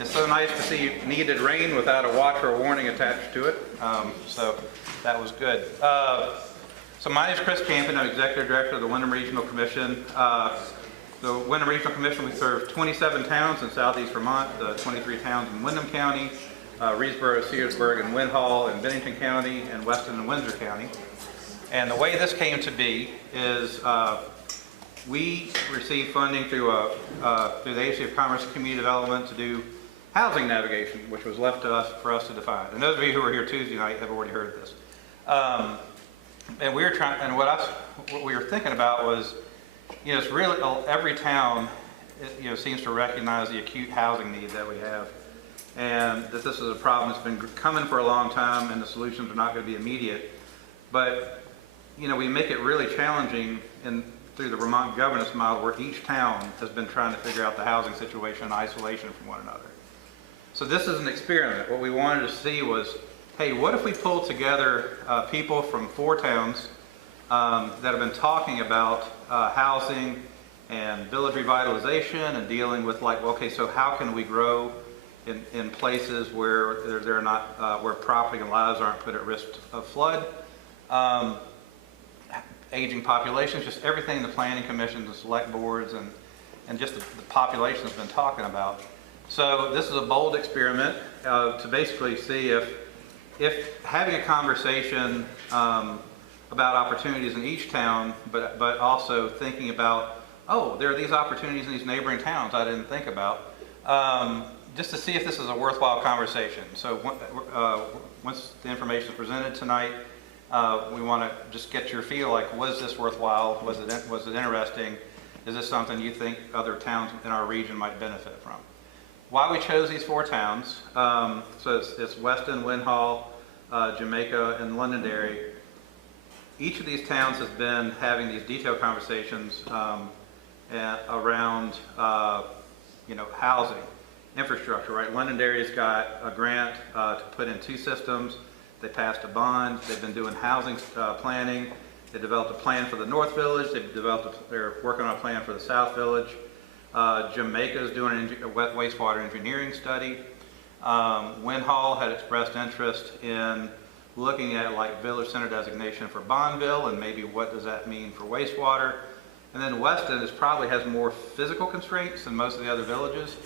It's so nice to see needed rain without a watch or a warning attached to it. So that was good. So my name is Chris Campion. I'm Executive Director of the Windham Regional Commission. The Windham Regional Commission, we serve 27 towns in southeast Vermont, 23 towns in Windham County, Reedsboro, Searsburg, and Winhall in Bennington County, and Weston and Windsor County. And the way this came to be is we received funding through the Agency of Commerce and Community Development to do housing navigation, which was left to us for us to define. And those of you who were here Tuesday night have already heard this. And we were trying, and what we were thinking about was, you know, it's really every town, you know, seems to recognize the acute housing need that we have, and that this is a problem that's been coming for a long time, and the solutions are not going to be immediate. But you know, we make it really challenging through the Vermont governance model, where each town has been trying to figure out the housing situation in isolation from one another. So this is an experiment. What we wanted to see was, hey, what if we pulled together people from 4 towns that have been talking about housing and village revitalization and dealing with, like, okay, so how can we grow in places where they're not, where property and lives aren't put at risk of flood, aging populations, just everything the planning commissions and select boards and just the population has been talking about. So this is a bold experiment to basically see if having a conversation about opportunities in each town, but also thinking about, oh, there are these opportunities in these neighboring towns I didn't think about, just to see if this is a worthwhile conversation. So once the information is presented tonight, we want to just get your feel, like, was this worthwhile? Was it interesting? Is this something you think other towns in our region might benefit from? Why we chose these 4 towns, so it's Weston, Winhall, Jamaica, and Londonderry. Each of these towns has been having these detailed conversations around you know, housing, infrastructure, right? Londonderry's got a grant to put in 2 systems. They passed a bond. They've been doing housing planning. They developed a plan for the North Village. They're working on a plan for the South Village. Jamaica is doing a wastewater engineering study. Winhall had expressed interest in looking at, like, village center designation for Bonneville, and maybe what does that mean for wastewater. And then Weston probably has more physical constraints than most of the other villages,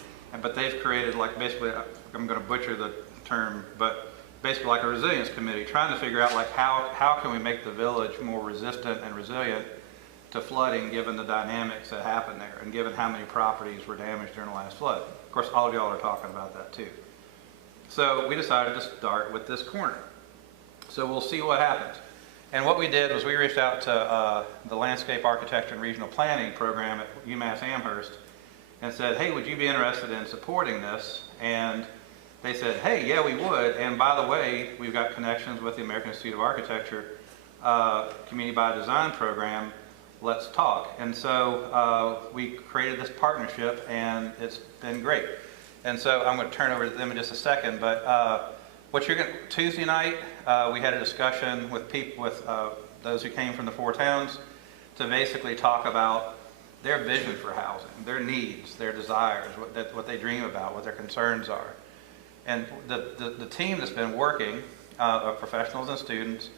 but they've created, like, basically, I'm going to butcher the term, but basically like a resilience committee, trying to figure out, like, how can we make the village more resistant and resilient to flooding, given the dynamics that happened there, and given how many properties were damaged during the last flood. Of course, all of y'all are talking about that too. So we decided to start with this corner. So we'll see what happens. And what we did was we reached out to the Landscape Architecture and Regional Planning program at UMass Amherst and said, hey, would you be interested in supporting this? And they said, hey, yeah, we would. And by the way, we've got connections with the American Institute of Architecture Community by Design program. Let's talk. And so we created this partnership, and it's been great. And so I'm going to turn over to them in just a second. But Tuesday night, we had a discussion with people, with those who came from the 4 towns, to basically talk about their vision for housing, their needs, their desires, what they dream about, what their concerns are. And the team that's been working, of professionals and students,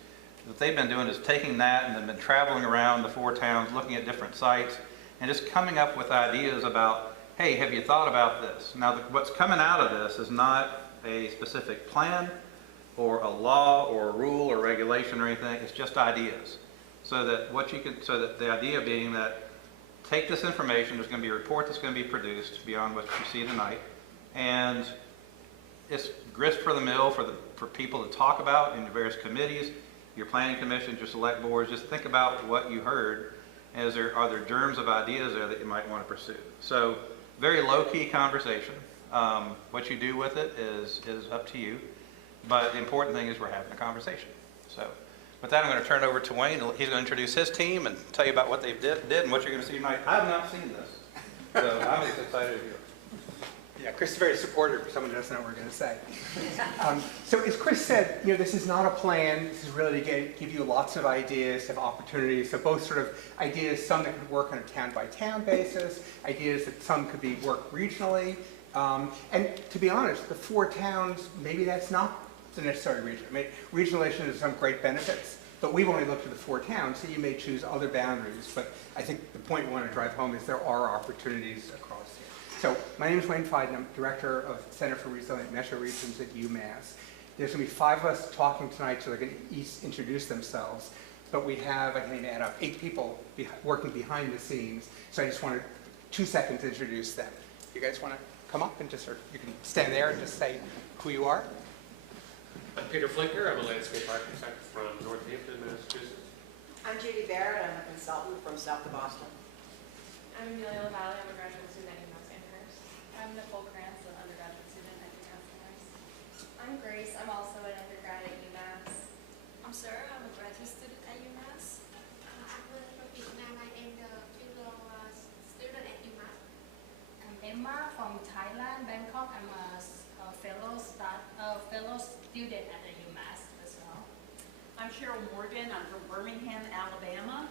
what they've been doing is taking that and then been traveling around the 4 towns, looking at different sites, and just coming up with ideas about, hey, have you thought about this? Now, what's coming out of this is not a specific plan or a law or a rule or regulation or anything. It's just ideas. So that the idea being that take this information, there's going to be a report that's going to be produced beyond what you see tonight, and it's grist for the mill for people to talk about in the various committees, your planning commission, your select boards. Just think about what you heard. Are there germs of ideas there that you might want to pursue? So very low-key conversation. What you do with it is up to you. But the important thing is we're having a conversation. So with that, I'm going to turn it over to Wayne. He's going to introduce his team and tell you about what they did and what you're going to see tonight. I have not seen this, so I'm as excited as you. Yeah, Chris is very supportive for someone who doesn't know what we're going to say. So as Chris said, you know, this is not a plan. This is really to give you lots of ideas, of opportunities. So both sort of ideas, some that could work on a town-by-town basis, ideas that some could be worked regionally, And to be honest, the 4 towns, maybe that's not the necessary region. I mean, regionalization has some great benefits, but we've only looked at the 4 towns, so you may choose other boundaries. But I think the point we want to drive home is there are opportunities across here. So my name is Wayne Feiden. I'm Director of Center for Resilient Metro Regions at UMass. There's going to be 5 of us talking tonight, so they're going to each introduce themselves. But we have, I think, add up 8 people working behind the scenes. So I just wanted 2 seconds to introduce them. You guys want to come up and just, or you can stand there and just say who you are? I'm Peter Flinker. I'm a landscape architect from Northampton, Massachusetts. I'm Judy Barrett. I'm a consultant from south of Boston. I'm Amelia LaValle. I'm a graduate student at UMass Amherst. I'm Nicole Krantz, an undergraduate student at UMass Amherst. I'm Grace. I'm also an undergrad at UMass. I'm Sarah. I'm a graduate student at UMass. I'm Elizabeth Vietnam. I am the fellow student at UMass. I'm Emma from Thailand, Bangkok. I'm a fellow student at the UMass as well. I'm Cheryl Morgan. I'm from Birmingham, Alabama,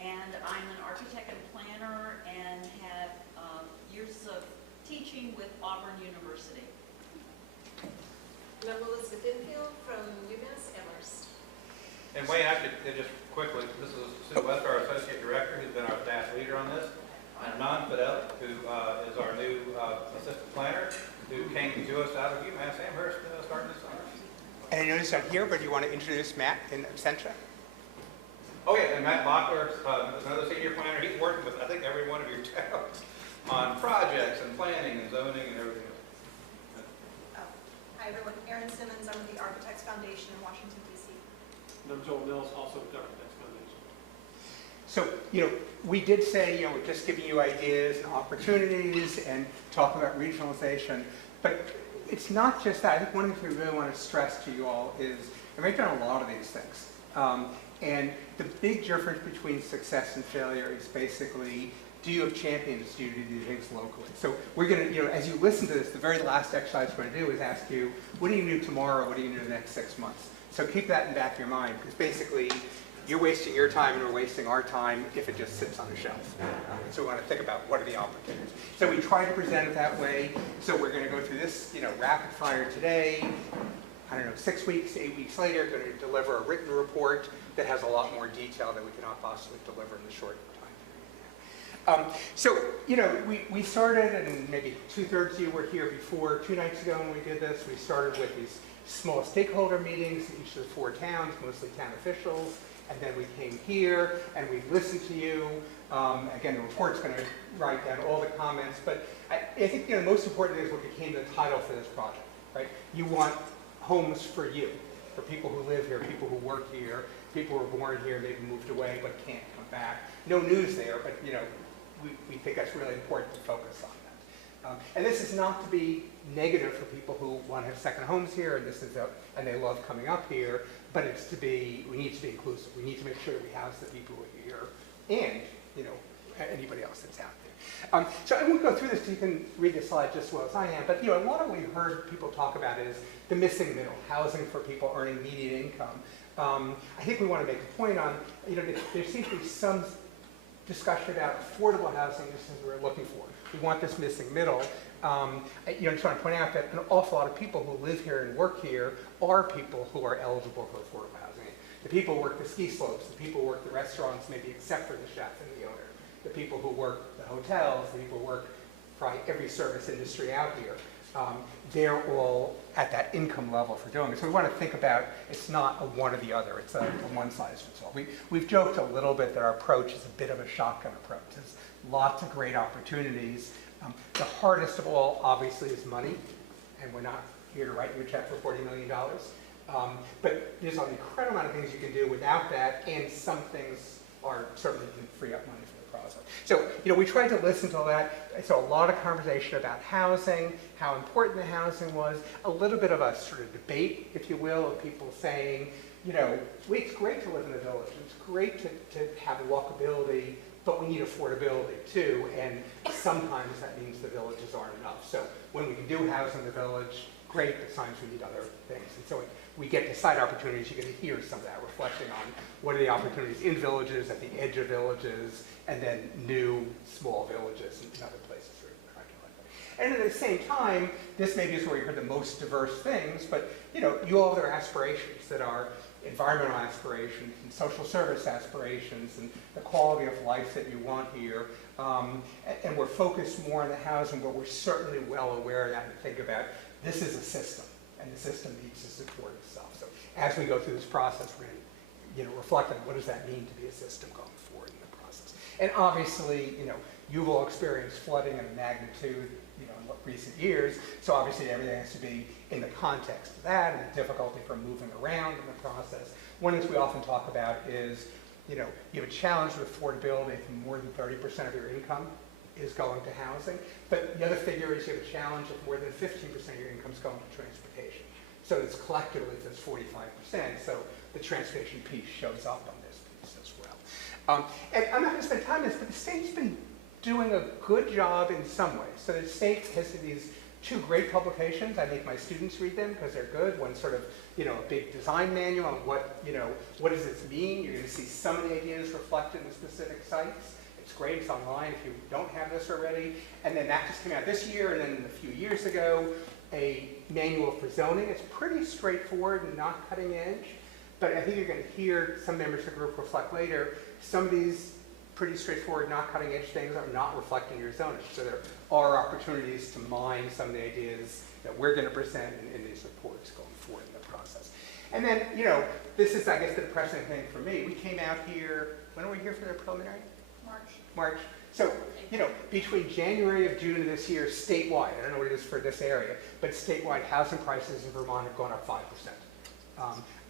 and I'm an architect and planner and have years of teaching with Auburn University. And I'm Elizabeth Infield from UMass Amherst. And Wayne, actually, just quickly, this is Sue West, our Associate Director, who's been our staff leader on this. And Nan Fidel, who is our new Assistant Planner, who came to us out of UMass Amherst starting this summer. And I noticed I'm here, but do you want to introduce Matt in absentia? Oh yeah, and Matt Bachler, another senior planner. He's working with, I think, every one of your towns on projects and planning and zoning and everything else. Hi everyone, Erin Simmons. I'm with the Architects Foundation in Washington, D.C. And I'm Joel Mills, also with the Architects Foundation. So, we did say, we're just giving you ideas and opportunities and talk about regionalization, but it's not just that. I think one of the things we really want to stress to you all is, and we've done a lot of these things, and the big difference between success and failure is basically, do you have champions? Do you do things locally? So we're going to, as you listen to this, the very last exercise we're going to do is ask you, what do you do tomorrow? What do you do in the next 6 months? So keep that in the back of your mind, because basically, you're wasting your time and we're wasting our time if it just sits on the shelf. So we want to think about what are the opportunities. So we try to present it that way. So we're going to go through this, rapid fire today. I don't know, 6 weeks, 8 weeks later, going to deliver a written report that has a lot more detail that we cannot possibly deliver in the short time period. So, we started, and maybe 2/3 of you were here before. 2 nights ago when we did this, we started with these small stakeholder meetings in each of the 4 towns, mostly town officials. And then we came here and we listened to you. Again, the report's going to write down all the comments. But I think the most important is what became the title for this project, right? You want homes for you, for people who live here, people who work here, people who were born here, maybe moved away but can't come back. No news there, but we think that's really important to focus on that. And this is not to be negative for people who want to have second homes here, and they love coming up here. But we need to be inclusive. We need to make sure that we house the people who are here and, anybody else that's out there. So I won't go through this because you can read the slide just as well as I am. But, a lot of what we've heard people talk about is the missing middle, housing for people earning median income. I think we want to make a point on, there seems to be some discussion about affordable housing. This is what we're looking for. We want this missing middle. I just want to point out that an awful lot of people who live here and work here are people who are eligible for affordable housing. The people who work the ski slopes, the people who work the restaurants, maybe except for the chef and the owner, the people who work the hotels, the people who work probably every service industry out here, they're all at that income level for doing it. So we want to think about, it's not a one or the other, it's a one size fits all. We've joked a little bit that our approach is a bit of a shotgun approach. There's lots of great opportunities. The hardest of all, obviously, is money, and we're not here to write you a check for $40 million. But there's an incredible amount of things you can do without that, and some things are certainly can free up money for the process. So, we tried to listen to all that. So a lot of conversation about housing, how important the housing was, a little bit of a sort of debate, if you will, of people saying, it's great to live in a village. It's great to have walkability, but we need affordability too, and sometimes that means the villages aren't enough. So when we can do housing in the village, great, but sometimes we need other things. And so we get to site opportunities. You're going to hear some of that reflecting on what are the opportunities in villages, at the edge of villages, and then new small villages and other places. And at the same time, this maybe is where you heard the most diverse things, but you all have their aspirations that are environmental aspirations and social service aspirations and the quality of life that you want here. And we're focused more on the housing, but we're certainly well aware of that and think about this is a system, and the system needs to support itself. So as we go through this process, we're going to reflect on what does that mean to be a system going forward in the process. And obviously, you've all experienced flooding in a magnitude, in recent years, so obviously everything has to be in the context of that and the difficulty for moving around in the process. One of the things we often talk about is, you have a challenge with affordability if more than 30% of your income is going to housing, but the other figure is you have a challenge if more than 15% of your income is going to transportation. So it's collectively, it's 45%, so the transportation piece shows up on this piece as well. And I'm not going to spend time on this, but the state's been doing a good job in some ways. So the state has these two great publications. I make my students read them because they're good. One's sort of, a big design manual on what does this mean. You're going to see some of the ideas reflected in the specific sites. It's great. It's online if you don't have this already. And then that just came out this year, and then a few years ago, a manual for zoning. It's pretty straightforward and not cutting edge. But I think you're going to hear some members of the group reflect later. Some of these pretty straightforward, not cutting edge things are not reflected in your zoning. So there are opportunities to mine some of the ideas that we're going to present in these reports going forward in the process. And then, this is, I guess, the depressing thing for me. We came out here, when were we here for the preliminary? March. So, between January of June of this year, statewide, I don't know what it is for this area, but statewide housing prices in Vermont have gone up 5%.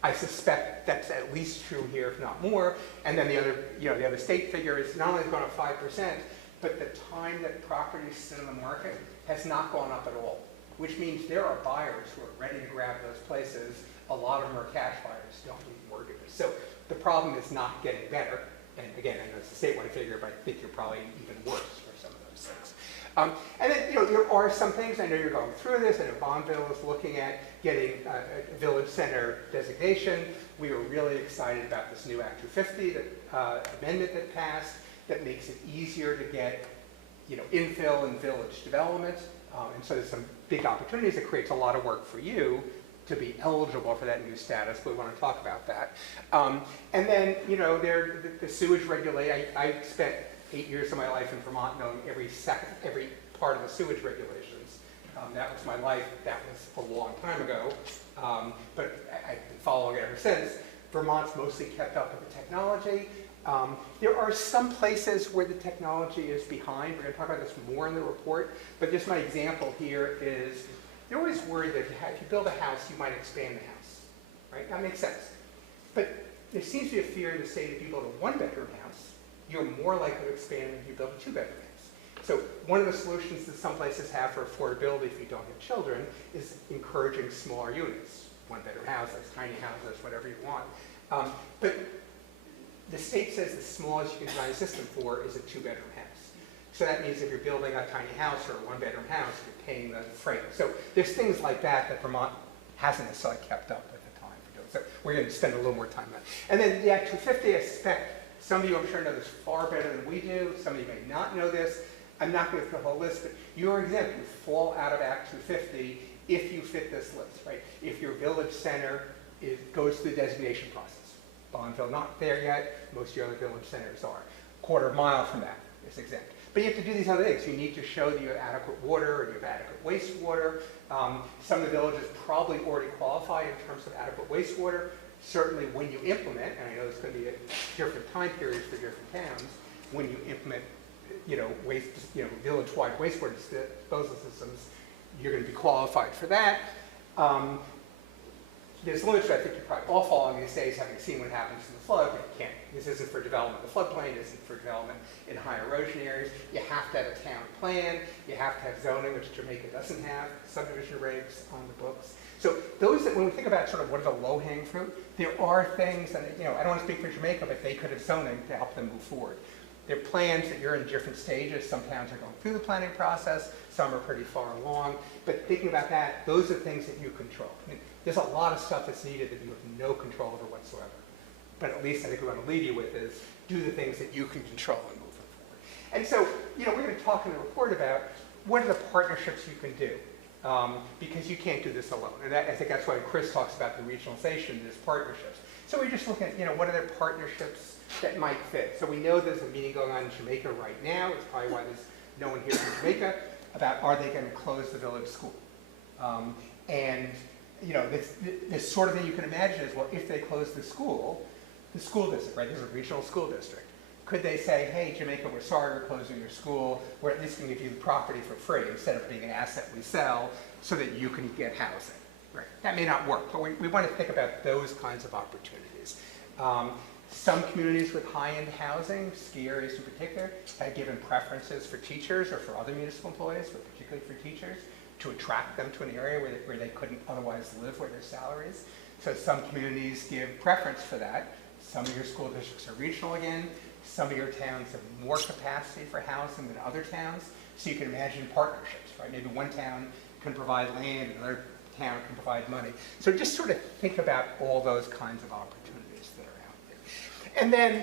I suspect that's at least true here, if not more. And then the other state figure is not only gone up 5%, but the time that properties sit on the market has not gone up at all, which means there are buyers who are ready to grab those places. A lot of them are cash buyers, don't need mortgages. So the problem is not getting better. And again, I know it's a statewide figure, but I think you're probably even worse for some of those things. And then, there are some things, I know you're going through this, I know Bonneville is looking at getting a village center designation. We were really excited about this new Act 250 amendment that passed that makes it easier to get, infill and village development. And so there's some big opportunities. It creates a lot of work for you to be eligible for that new status, but we want to talk about that. And then, the sewage regulation. I spent 8 years of my life in Vermont knowing every part of the sewage regulations. That was my life. That was a long time ago. But I've been following it ever since. Vermont's mostly kept up with the technology. There are some places where the technology is behind. We're going to talk about this more in the report. But just my example here is, you're always worried that if you build a house, you might expand the house. Right? That makes sense. But there seems to be a fear in the state if you build a one-bedroom house, you're more likely to expand than if you build a two-bedroom house. So one of the solutions that some places have for affordability if you don't have children is encouraging smaller units. One-bedroom houses, tiny houses, whatever you want. But the state says the smallest you can design a system for is a two-bedroom house. So that means if you're building a tiny house or a one-bedroom house, you're paying the frame. So there's things like that Vermont hasn't necessarily kept up with the time for doing. So we're going to spend a little more time on that. And then the Act 250, I suspect some of you, I'm sure, know this far better than we do. Some of you may not know this. I'm not going to go through the whole list, but you're exempt. You fall out of Act 250 if you fit this list, right? If your village center goes through the designation process. Bonneville not there yet. Most of your other village centers are. Quarter mile from that is exempt. But you have to do these other things. You need to show that you have adequate water and you have adequate wastewater. Some of the villages probably already qualify in terms of adequate wastewater. Certainly when you implement, and I know there's going to be different time periods for different towns, when you implement, village-wide wastewater disposal systems, you're going to be qualified for that. There's limits that I think you're probably all following these days, having seen what happens in the flood. But you can't. This isn't for development in the floodplain. This isn't for development in high erosion areas. You have to have a town plan. You have to have zoning, which Jamaica doesn't have. Subdivision regs on the books. So those that, when we think about sort of what are the low-hanging fruit, there are things, and I don't want to speak for Jamaica, but they could have zoning to help them move forward. There are plans that you're in different stages. Some towns are going through the planning process. Some are pretty far along. But thinking about that, those are things that you control. I mean, there's a lot of stuff that's needed that you have no control over whatsoever. But at least I think we want to leave you with is do the things that you can control and move them forward. And so, we're going to talk in the report about what are the partnerships you can do? Because you can't do this alone. And I think that's why Chris talks about the regionalization, there's partnerships. So we're just looking at, what are the partnerships that might fit? So we know there's a meeting going on in Jamaica right now. It's probably why there's no one here from Jamaica, about are they going to close the village school? This sort of thing you can imagine is, well, if they close the school district, right, there's a regional school district, could they say, hey, Jamaica, we're sorry we're closing your school, we're at least going to give you the property for free instead of being an asset we sell so that you can get housing, right? That may not work, but we want to think about those kinds of opportunities. Some communities with high-end housing, ski areas in particular, have given preferences for teachers or for other municipal employees, but particularly for teachers, to attract them to an area where they couldn't otherwise live, where their salary is. So some communities give preference for that. Some of your school districts are regional again. Some of your towns have more capacity for housing than other towns. So you can imagine partnerships, right? Maybe one town can provide land, another town can provide money. So just sort of think about all those kinds of opportunities that are out there. And then,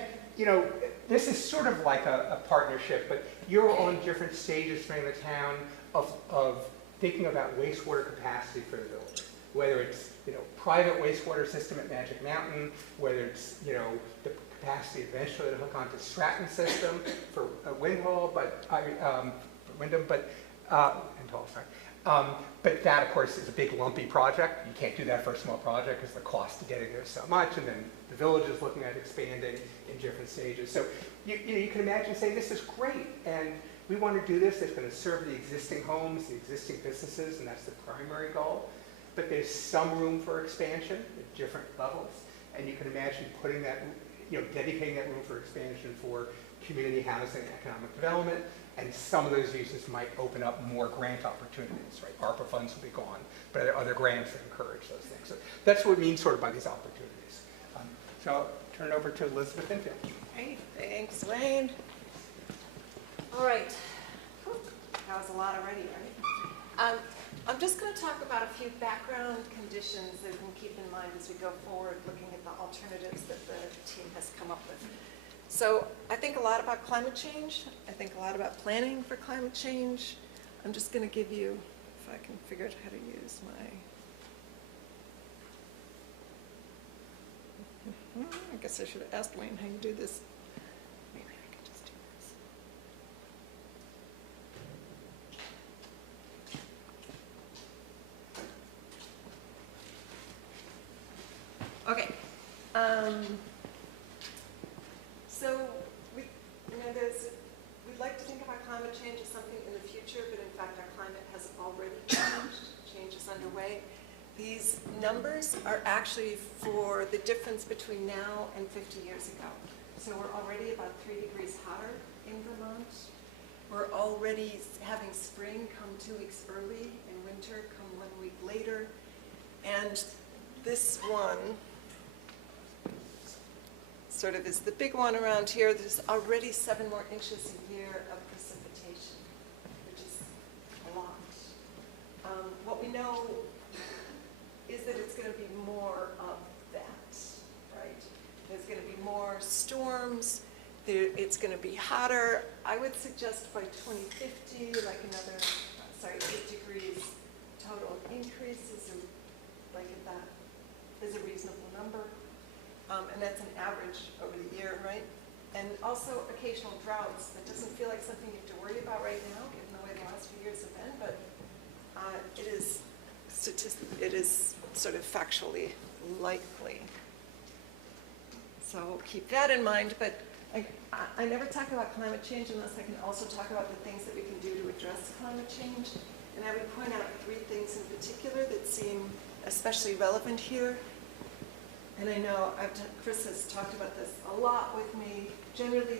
this is sort of like a partnership, but you're on different stages during the town of thinking about wastewater capacity for the village. Whether it's, private wastewater system at Magic Mountain, whether it's, the capacity eventually to hook onto Stratton system for Wyndham, but that, of course, is a big lumpy project. You can't do that for a small project because the cost to getting there is so much, and then the village is looking at expanding in different stages. So you can imagine saying, this is great, and we want to do this. It's going to serve the existing homes, the existing businesses, and that's the primary goal. But there's some room for expansion at different levels, and you can imagine putting that, dedicating that room for expansion for community housing, economic development, and some of those uses might open up more grant opportunities, right? ARPA funds will be gone, but there are other grants that encourage those things. So that's what we mean sort of by these opportunities. So I'll turn it over to Elizabeth Infield. Hey, thanks, Wayne. All right. Whew, that was a lot already, right? I'm just going to talk about a few background conditions that we can keep in mind as we go forward, looking at the alternatives that the team has come up with. So I think a lot about climate change. I think a lot about planning for climate change. I'm just going to give you, if I can figure out how to use my... I guess I should have asked Wayne how you do this. Maybe I could just do this. Okay. So we'd like to think about climate change as something in the future, but in fact our climate has already changed. Change is underway. These numbers are actually for the difference between now and 50 years ago. So we're already about 3 degrees hotter in Vermont. We're already having spring come 2 weeks early and winter come 1 week later. And this one sort of is the big one around here. There's already 7 more inches a year of precipitation, which is a lot. What we know is that it's going to be more of that, right? There's going to be more storms. It's going to be hotter. I would suggest by 2050, like another, 8 degrees total increases, like that is a reasonable number. And that's an average over the year, right? And also occasional droughts. That doesn't feel like something you have to worry about right now, given the way the last few years have been, but it is sort of factually likely. So keep that in mind, but I never talk about climate change unless I can also talk about the things that we can do to address climate change. And I would point out 3 things in particular that seem especially relevant here. And I know Chris has talked about this a lot with me. Generally,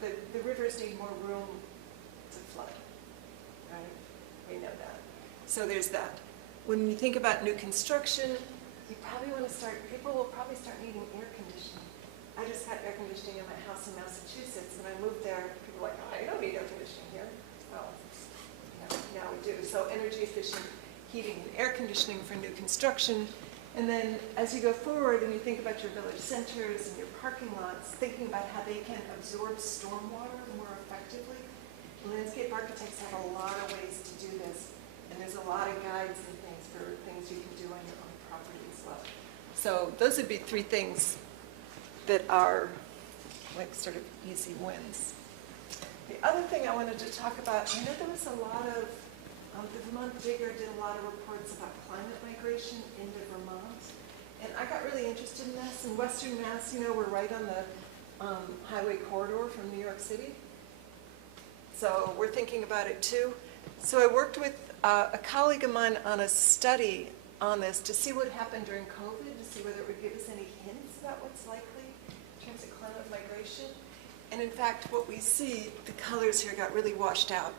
the rivers need more room to flood, right? We know that. So there's that. When you think about new construction, people will probably start needing air conditioning. I just had air conditioning in my house in Massachusetts, and I moved there. People were like, oh, I don't need air conditioning here. Well, now we do. So energy efficient heating and air conditioning for new construction. And then as you go forward and you think about your village centers and your parking lots, thinking about how they can absorb stormwater more effectively. Landscape architects have a lot of ways to do this, and there's a lot of guides and things for things you can do on your own property as well. So those would be 3 things that are like sort of easy wins. The other thing I wanted to talk about, I know there was a lot of, the Vermont Digger did a lot of reports about climate migration into Vermont. And I got really interested in this. In Western Mass, you know, we're right on the highway corridor from New York City. So we're thinking about it too. So I worked with a colleague of mine on a study on this to see what happened during COVID, to see whether it would give us any hints about what's likely in terms of climate migration. And in fact, what we see, the colors here got really washed out.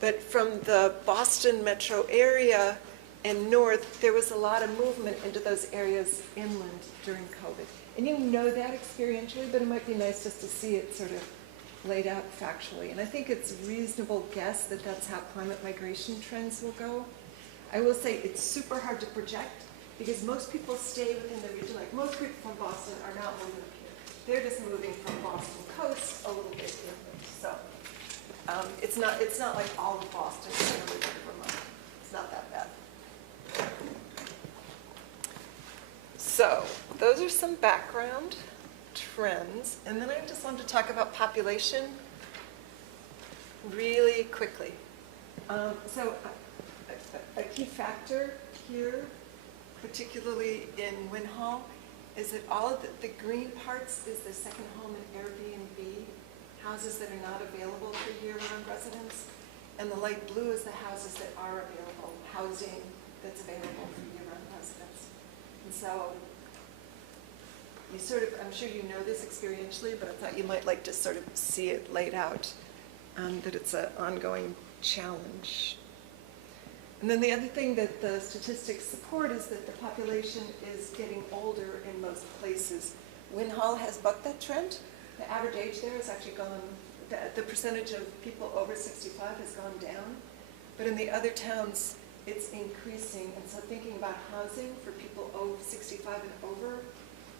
But from the Boston metro area and north, there was a lot of movement into those areas inland during COVID. And you know that experientially, but it might be nice just to see it sort of laid out factually. And I think it's a reasonable guess that that's how climate migration trends will go. I will say it's super hard to project because most people stay within the region. Like most people from Boston are not moving up here. They're just moving from Boston coast a little bit inland. So it's not like all of Boston is going to move to Vermont. It's not that bad. So those are some background trends. And then I just wanted to talk about population really quickly. So a key factor here, particularly in Winhall, is that all of the green parts is the second home and Airbnb, houses that are not available for year-round residents. And the light blue is the houses that are available, housing that's available for year-round residents. And so you sort of, I'm sure you know this experientially, but I thought you might like to sort of see it laid out, that it's an ongoing challenge. And then the other thing that the statistics support is that the population is getting older in most places. Winhall has bucked that trend. The average age there has actually gone, the percentage of people over 65 has gone down. But in the other towns, it's increasing. And so thinking about housing for people over 65 and over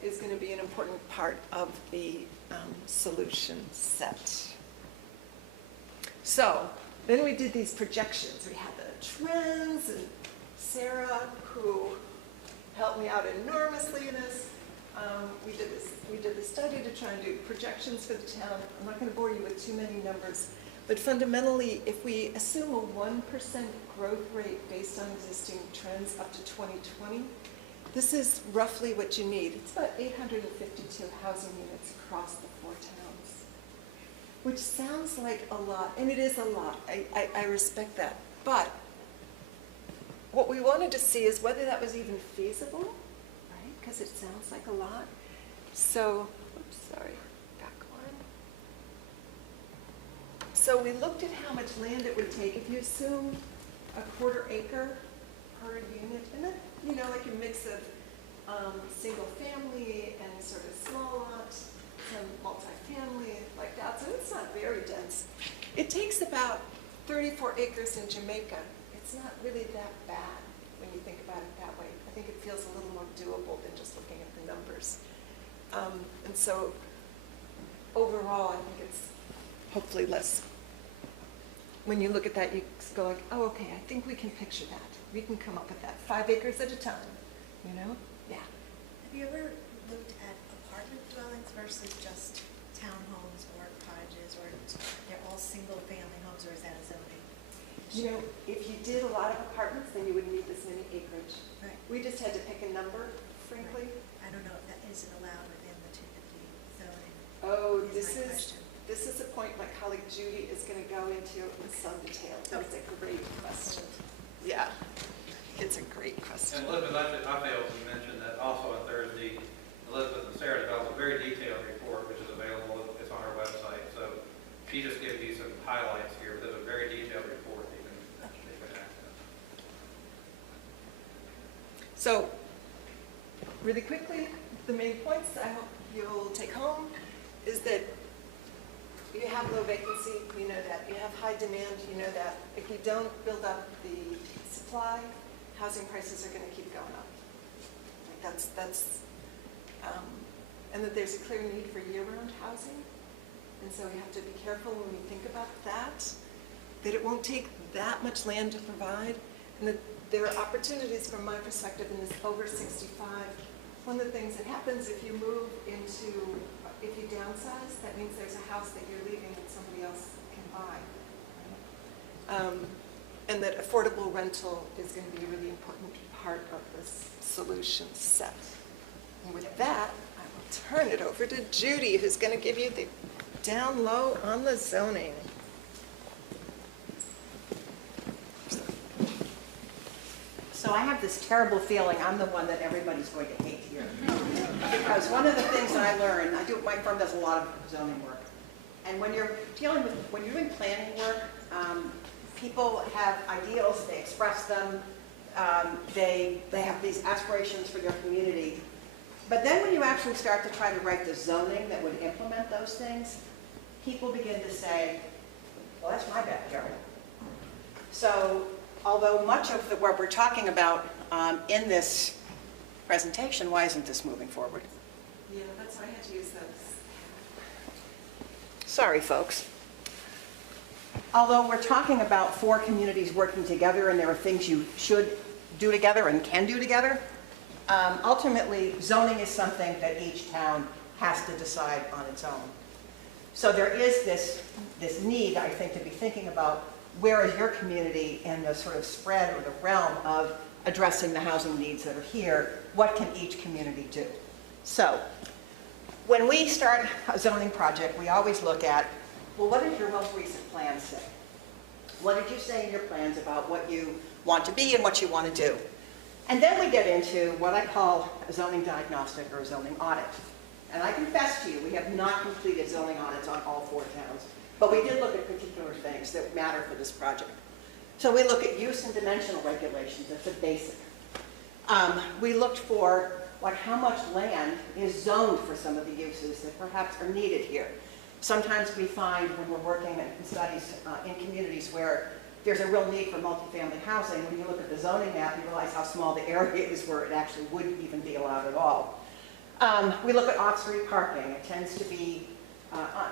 is going to be an important part of the solution set. So then we did these projections. We had the trends, and Sarah, who helped me out enormously in this, we did the study to try and do projections for the town. I'm not going to bore you with too many numbers, but fundamentally, if we assume a 1% growth rate based on existing trends up to 2020, this is roughly what you need. It's about 852 housing units across the 4 towns, which sounds like a lot, and it is a lot. I respect that. But what we wanted to see is whether that was even feasible, right? Because it sounds like a lot. So, oops, sorry, back one. So we looked at how much land it would take if you assume a 1/4 acre per unit, and then, you know, like a mix of single family and sort of small lot, some multifamily, like that. So it's not very dense. It takes about 34 acres in Jamaica. It's not really that bad when you think about it that way. I think it feels a little more doable than just looking at the numbers. And so overall, I think it's hopefully less. When you look at that, you go like, oh, okay, I think we can picture that. We can come up with that. 5 acres at a time, you know? Yeah. Have you ever looked at apartment dwellings versus just townhomes or cottages, or they're all single-family homes, or is that a zoning? You know, if you did a lot of apartments, then you wouldn't need this many acreage. Right. We just had to pick a number, frankly. I don't know if that isn't allowed within the 250 zoning. Oh, Is my question. this is a point my colleague Judy is going to go into in some detail. It's a great question. Yeah, it's a great question. And Elizabeth, I failed to mention that also on Thursday, Elizabeth and Sarah developed a very detailed report, which is available. It's on our website. So she just gives you some highlights here. There's a very detailed report you can access. So, really quickly, the main points I hope you'll take home is that you have low vacancy, you know that. You have high demand, you know that. If you don't build up the supply, housing prices are going to keep going up. Like and that there's a clear need for year-round housing. And so we have to be careful when we think about that. that it won't take that much land to provide, and that there are opportunities from my perspective in this over 65. One of the things that happens if you move into, if you downsize, that means there's a house that you're leaving that somebody else can buy. And that affordable rental is going to be a really important part of this solution set. And with that, I will turn it over to Judy, who's going to give you the down low on the zoning. So I have this terrible feeling I'm the one that everybody's going to hate here. Because one of the things that I learned, my firm does a lot of zoning work. And when you're doing planning work, people have ideals, they express them, they have these aspirations for their community. But then when you actually start to try to write the zoning that would implement those things, people begin to say, well, that's my backyard. So although much of what we're talking about in this presentation, why isn't this moving forward? Yeah, that's why I had to use those. Sorry, folks. Although we're talking about 4 communities working together and there are things you should do together and can do together, ultimately zoning is something that each town has to decide on its own. So there is this need, I think, to be thinking about where is your community in the sort of spread or the realm of addressing the housing needs that are here? What can each community do? So when we start a zoning project, we always look at, well, what did your most recent plan say? What did you say in your plans about what you want to be and what you want to do? And then we get into what I call a zoning diagnostic or a zoning audit. And I confess to you, we have not completed zoning audits on all 4 towns. But we did look at particular things that matter for this project. So we look at use and dimensional regulations. That's a basic. We looked for how much land is zoned for some of the uses that perhaps are needed here. Sometimes we find when we're working in studies in communities where there's a real need for multifamily housing, when you look at the zoning map, you realize how small the area is where it actually wouldn't even be allowed at all. We look at off-street parking. It tends to be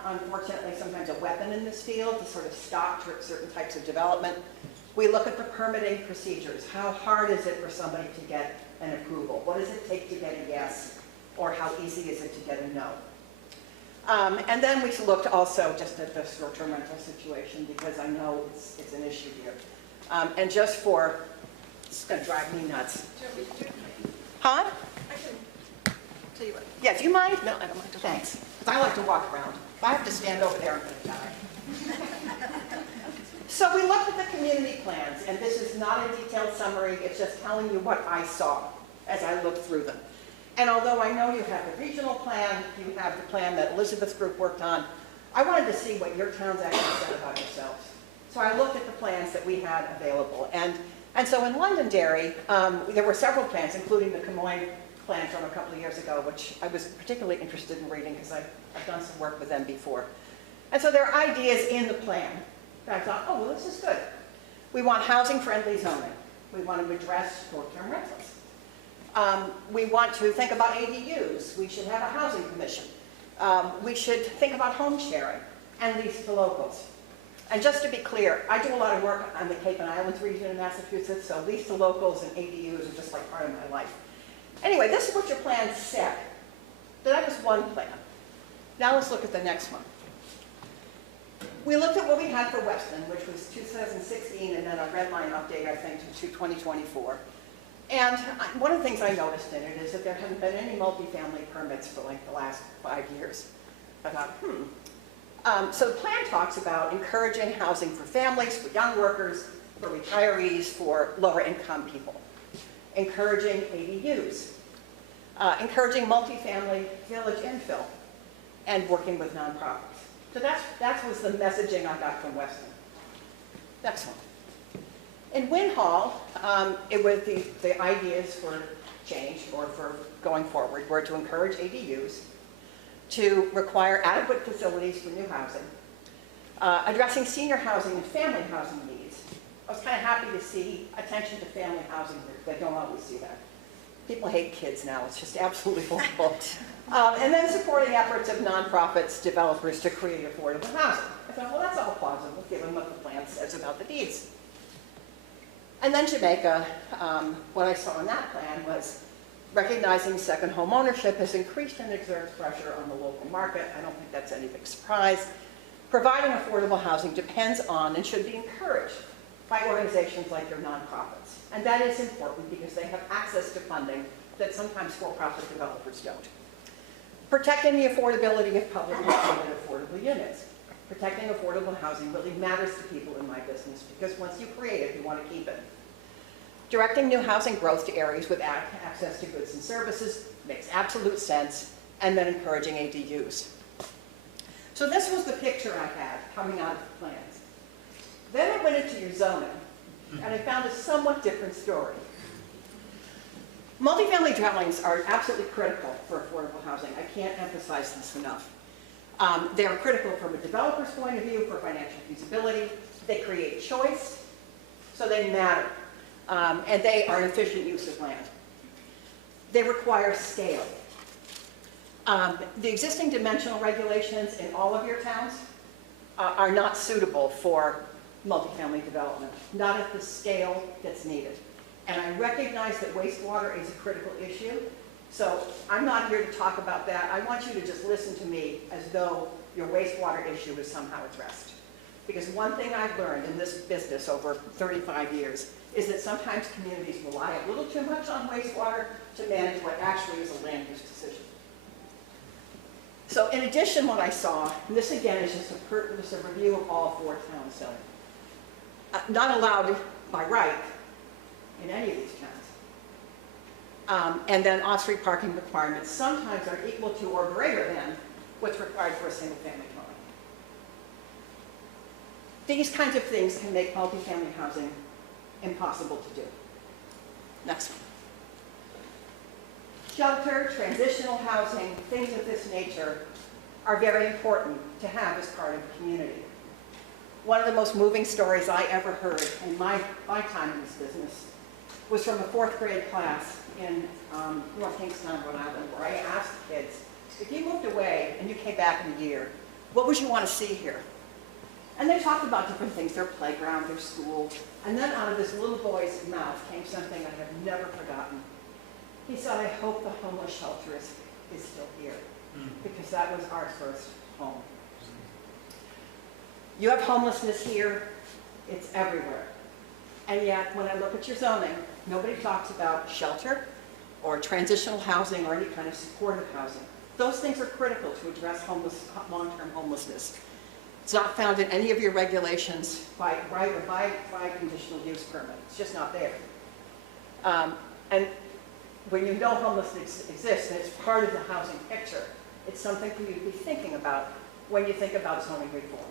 unfortunately, sometimes a weapon in this field to sort of stop certain types of development. We look at the permitting procedures. How hard is it for somebody to get an approval? What does it take to get a yes? Or how easy is it to get a no? And then we looked also just at the short-term rental situation because I know it's an issue here. And just for, it's going to drive me nuts. Huh? I can tell you what. Yeah, do you mind? No, I don't mind. Thanks. I like to walk around. If I have to stand over there, I'm going to die. So we looked at the community plans, and this is not a detailed summary. It's just telling you what I saw as I looked through them. And although I know you have the regional plan, you have the plan that Elizabeth's group worked on, I wanted to see what your towns actually said about yourselves. So I looked at the plans that we had available. And so in Londonderry, there were several plans, including the Camoin plan from a couple of years ago, which I was particularly interested in reading because I've done some work with them before. And so there are ideas in the plan that I thought, oh, well, this is good. We want housing-friendly zoning. We want to address short-term rentals. We want to think about ADUs. We should have a housing commission. We should think about home sharing and lease to locals. And just to be clear, I do a lot of work on the Cape and Islands region in Massachusetts, so lease to locals and ADUs are just like part of my life. Anyway, this is what your plan said. That was one plan. Now let's look at the next one. We looked at what we had for Weston, which was 2016, and then a red line update, I think, to 2024. And one of the things I noticed in it is that there haven't been any multifamily permits for like the last 5 years. I thought, so the plan talks about encouraging housing for families, for young workers, for retirees, for lower income people. Encouraging ADUs. Encouraging multifamily village infill. And working with nonprofits. So that was the messaging I got from Weston. Next one. In Winhall, it was the ideas for change or for going forward were to encourage ADUs, to require adequate facilities for new housing, addressing senior housing and family housing needs. I was kind of happy to see attention to family housing groups. I don't always see that. People hate kids now. It's just absolutely horrible. And then supporting efforts of nonprofits, developers to create affordable housing. thought, well, that's all plausible, given what the plan says about the deeds. And then Jamaica, what I saw in that plan was recognizing second home ownership has increased and exerts pressure on the local market. I don't think that's any big surprise. Providing affordable housing depends on and should be encouraged by organizations like your nonprofits. And that is important because they have access to funding that sometimes for-profit developers don't. Protecting the affordability of public and private affordable units. Protecting affordable housing really matters to people in my business because once you create it, you want to keep it. Directing new housing growth to areas with access to goods and services makes absolute sense, and then encouraging ADUs. So this was the picture I had coming out of the plans. Then I went into your zoning, and I found a somewhat different story. Multifamily dwellings are absolutely critical for affordable housing. I can't emphasize this enough. They are critical from a developer's point of view for financial feasibility. They create choice, so they matter. And they are an efficient use of land. They require scale. The existing dimensional regulations in all of your towns are not suitable for multifamily development, not at the scale that's needed. And I recognize that wastewater is a critical issue, so I'm not here to talk about that. I want you to just listen to me as though your wastewater issue is somehow addressed. Because one thing I've learned in this business over 35 years is that sometimes communities rely a little too much on wastewater to manage what actually is a land use decision. So in addition, what I saw, and this again is just a review of all 4 towns, so not allowed by right in any of these towns. And then off-street parking requirements sometimes are equal to or greater than what's required for a single-family dwelling. These kinds of things can make multifamily housing impossible to do. Next one. Shelter, transitional housing, things of this nature are very important to have as part of the community. One of the most moving stories I ever heard in my time in this business was from a 4th grade class in North Kingstown, Rhode Island, where I asked the kids, if you moved away and you came back in a year, what would you want to see here? And they talked about different things, their playground, their school, and then out of this little boy's mouth came something I have never forgotten. He said, I hope the homeless shelter is still here, because that was our first home. You have homelessness here, it's everywhere. And yet, when I look at your zoning, nobody talks about shelter or transitional housing or any kind of supportive housing. Those things are critical to address long-term homelessness. It's not found in any of your regulations by right or by conditional use permit. It's just not there. And when you know homelessness exists and it's part of the housing picture, it's something for you to be thinking about when you think about zoning reform.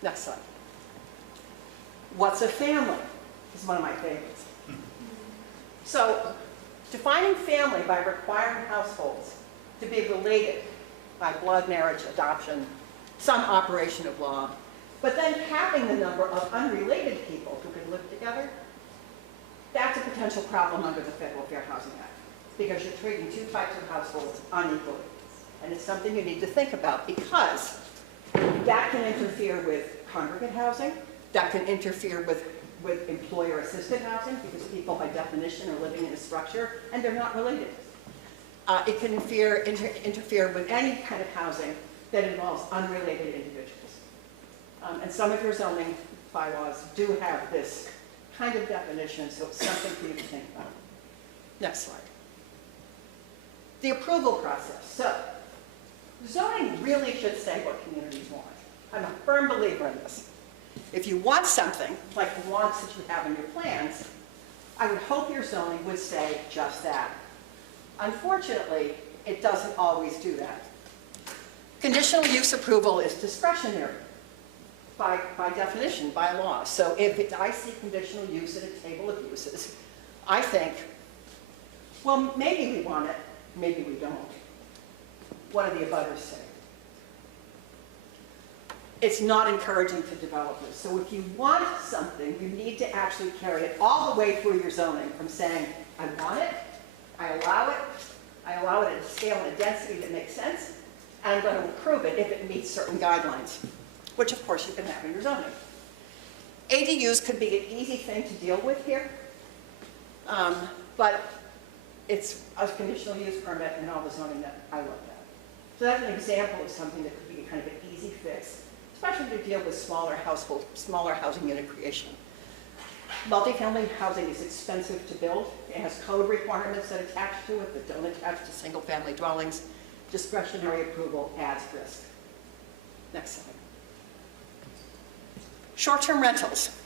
Next slide. What's a family? This is one of my favorites. So, defining family by requiring households to be related by blood, marriage, adoption, some operation of law, but then capping the number of unrelated people who can live together, that's a potential problem under the Federal Fair Housing Act, because you're treating 2 types of households unequally. And it's something you need to think about, because that can interfere with congregate housing, that can interfere with employer-assisted housing, because people by definition are living in a structure and they're not related. It can interfere with any kind of housing that involves unrelated individuals. And some of your zoning bylaws do have this kind of definition, so it's something for you to think about. Next slide. The approval process. So, zoning really should say what communities want. I'm a firm believer in this. If you want something, like the wants that you have in your plans, I would hope your zoning would say just that. Unfortunately, it doesn't always do that. Conditional use approval is discretionary by definition, by law. So if I see conditional use in a table of uses, I think, well, maybe we want it, maybe we don't. What do the abutters say? It's not encouraging to developers. So if you want something, you need to actually carry it all the way through your zoning from saying, I want it, I allow it at a scale and a density that makes sense, and I'm going to approve it if it meets certain guidelines. which of course you can have in your zoning. ADUs could be an easy thing to deal with here, but it's a conditional use permit and all the zoning that I looked at. So that's an example of something that could be kind of an easy fix, especially to deal with smaller housing unit creation. Multifamily housing is expensive to build. It has code requirements that attach to it that don't attach to single-family dwellings. Discretionary approval adds risk. Next slide. Short-term rentals.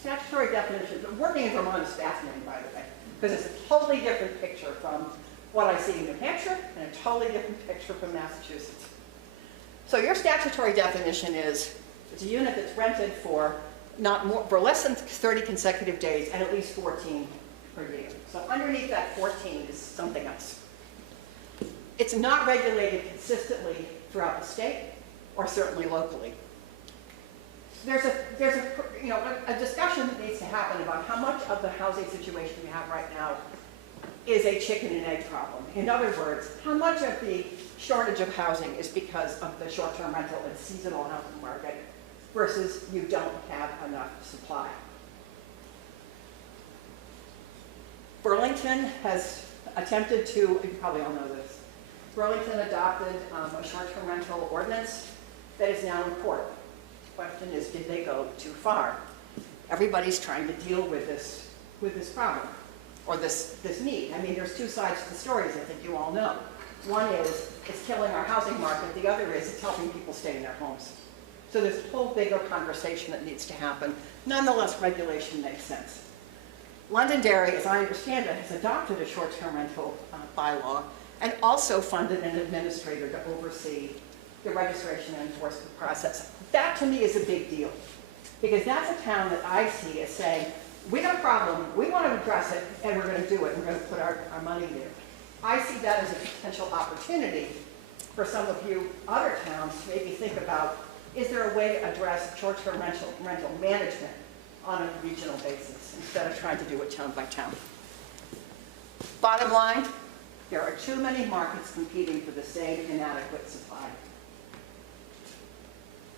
Statutory definition. Working in Vermont is fascinating, by the way, because it's a totally different picture from what I see in New Hampshire and a totally different picture from Massachusetts. So your statutory definition is it's a unit that's rented for for less than 30 consecutive days and at least 14 per year. So underneath that 14 is something else. It's not regulated consistently throughout the state or certainly locally. There's a discussion that needs to happen about how much of the housing situation we have right now is a chicken and egg problem. In other words, how much of the shortage of housing is because of the short-term rental and seasonal housing market versus you don't have enough supply. Burlington has attempted to, you probably all know this, Burlington adopted a short-term rental ordinance that is now in court. The question is, did they go too far? Everybody's trying to deal with this problem, or this need. I mean, there's two sides to the stories I think you all know. One is, it's killing our housing market. The other is, it's helping people stay in their homes. So there's a whole bigger conversation that needs to happen. Nonetheless, regulation makes sense. Londonderry, as I understand it, has adopted a short-term rental bylaw and also funded an administrator to oversee the registration and enforcement process. That to me is a big deal, because that's a town that I see as saying, we got a problem, we want to address it, and we're going to do it, and we're going to put our money there. I see that as a potential opportunity for some of you other towns to maybe think about, is there a way to address short-term rental management on a regional basis instead of trying to do it town by town? Bottom line, there are too many markets competing for the same inadequate supply.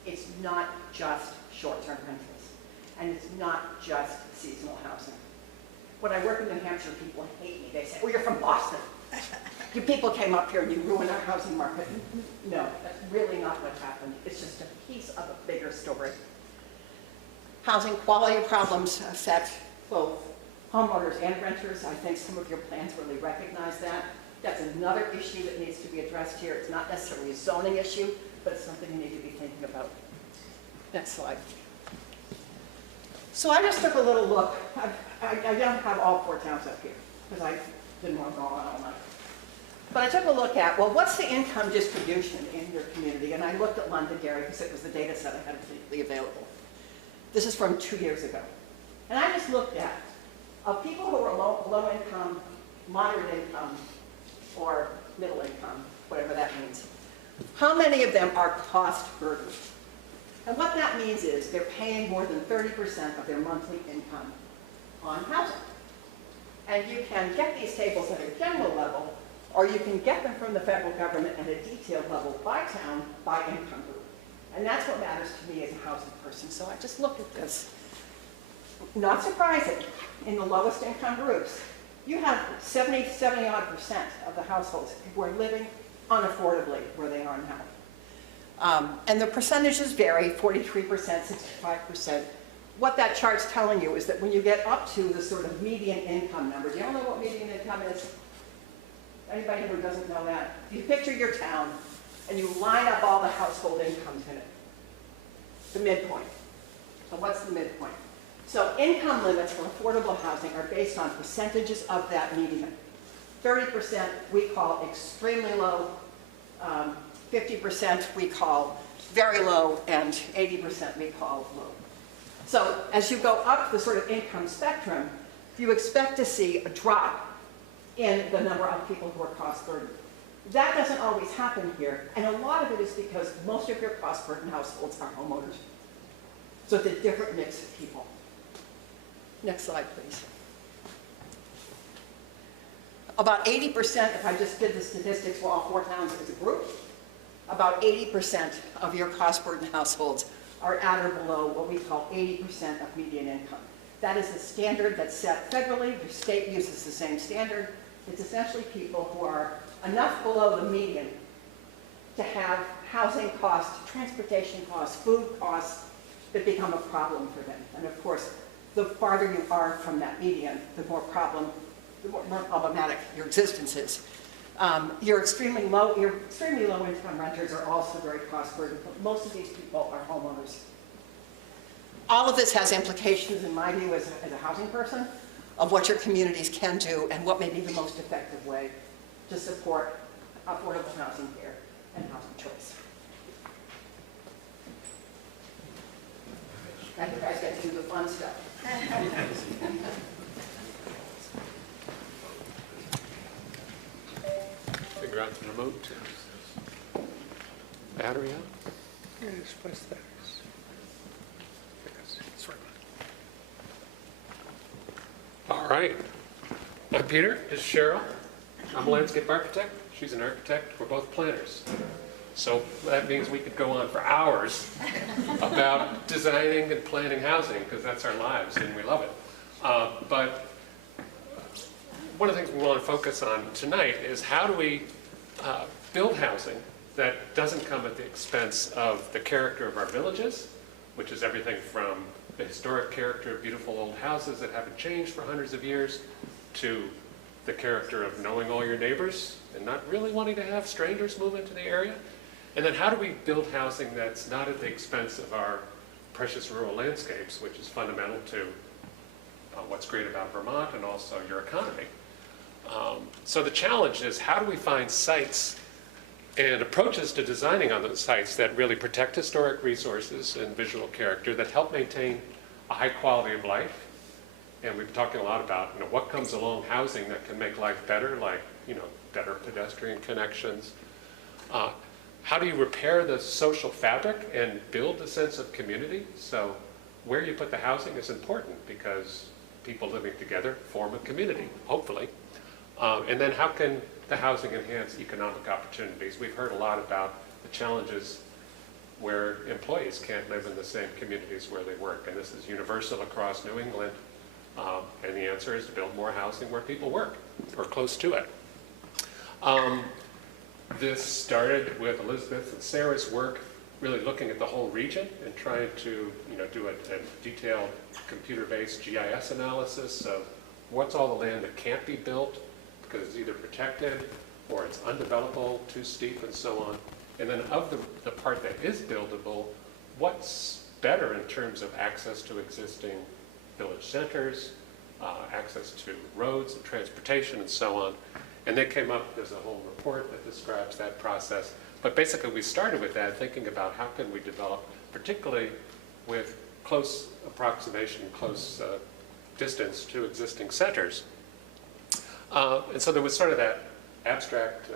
It's not just short-term rentals, and it's not just seasonal housing. When I work in New Hampshire, people hate me. They say, well, you're from Boston. You people came up here and you ruined our housing market. No, that's really not what happened. It's just a piece of a bigger story. Housing quality problems affect both homeowners and renters. I think some of your plans really recognize that. That's another issue that needs to be addressed here. It's not necessarily a zoning issue, but it's something you need to be thinking about. Next slide. So I just took a little look. I don't have all 4 towns up here, because I didn't want to go on all night. But I took a look at, well, what's the income distribution in your community? And I looked at Londonderry because it was the data set I had completely available. This is from 2 years ago. And I just looked at, of people who are low income, moderate income, or middle income, whatever that means, how many of them are cost burdened? And what that means is they're paying more than 30% of their monthly income on housing. And you can get these tables at a general level, or you can get them from the federal government at a detailed level by town, by income group. And that's what matters to me as a housing person. So I just looked at this. Not surprising, in the lowest income groups, you have 70-odd% of the households who are living unaffordably where they are now. And the percentages vary, 43%, 65%. What that chart's telling you is that when you get up to the sort of median income number, do you all know what median income is? Anybody who doesn't know that? If you picture your town and you line up all the household incomes in it, the midpoint. So what's the midpoint? So income limits for affordable housing are based on percentages of that median. 30% we call extremely low, 50% we call very low, and 80% we call low. So as you go up the sort of income spectrum, you expect to see a drop in the number of people who are cost burdened. That doesn't always happen here, and a lot of it is because most of your cost burdened households are homeowners. So it's a different mix of people. Next slide, please. About 80%, if I just did the statistics for all 4 towns as a group, about 80% of your cost burdened households are at or below what we call 80% of median income. That is a standard that's set federally. The state uses the same standard. It's essentially people who are enough below the median to have housing costs, transportation costs, food costs that become a problem for them. And of course, the farther you are from that median, the more problematic your existence is. Your extremely low income renters are also very cost burdened, but most of these people are homeowners. All of this has implications, in my view, as a housing person, of what your communities can do and what may be the most effective way to support affordable housing here and housing choice. And you guys get to do the fun stuff. Figure out the remote. Battery out? Yeah, just press that. All right. I'm Peter. This is Cheryl. I'm a landscape architect. She's an architect. We're both planners. So that means we could go on for hours about designing and planning housing, because that's our lives and we love it. But one of the things we want to focus on tonight is how do we build housing that doesn't come at the expense of the character of our villages, which is everything from the historic character of beautiful old houses that haven't changed for hundreds of years, to the character of knowing all your neighbors and not really wanting to have strangers move into the area. And then how do we build housing that's not at the expense of our precious rural landscapes, which is fundamental to what's great about Vermont and also your economy. So the challenge is, how do we find sites and approaches to designing on those sites that really protect historic resources and visual character, that help maintain a high quality of life? And we've been talking a lot about, what comes along housing that can make life better, like, better pedestrian connections. How do you repair the social fabric and build a sense of community? So where you put the housing is important, because people living together form a community, hopefully. And then how can the housing enhance economic opportunities? We've heard a lot about the challenges where employees can't live in the same communities where they work, and this is universal across New England. And the answer is to build more housing where people work, or close to it. This started with Elizabeth and Sarah's work, really looking at the whole region and trying to do a detailed computer-based GIS analysis of what's all the land that can't be built because it's either protected or it's undevelopable, too steep, and so on. And then of the part that is buildable, what's better in terms of access to existing village centers, access to roads and transportation, and so on. And they came up, there's a whole report that describes that process. But basically we started with that, thinking about how can we develop, particularly with close approximation, close distance to existing centers. And so there was sort of that abstract,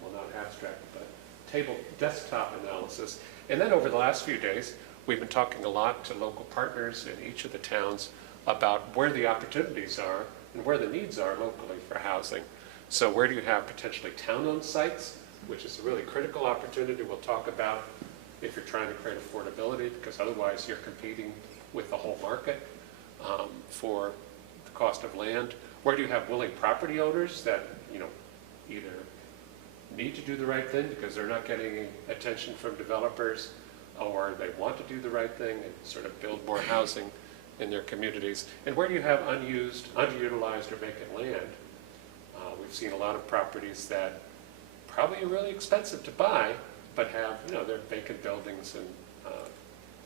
well, not abstract, but table desktop analysis. And then over the last few days, we've been talking a lot to local partners in each of the towns about where the opportunities are and where the needs are locally for housing. So where do you have potentially town-owned sites, which is a really critical opportunity we'll talk about if you're trying to create affordability, because otherwise you're competing with the whole market for the cost of land. Where do you have willing property owners that either need to do the right thing because they're not getting any attention from developers, or they want to do the right thing and sort of build more housing in their communities? And where do you have unused, underutilized, or vacant land? We've seen a lot of properties that probably are really expensive to buy, but have, they're vacant buildings and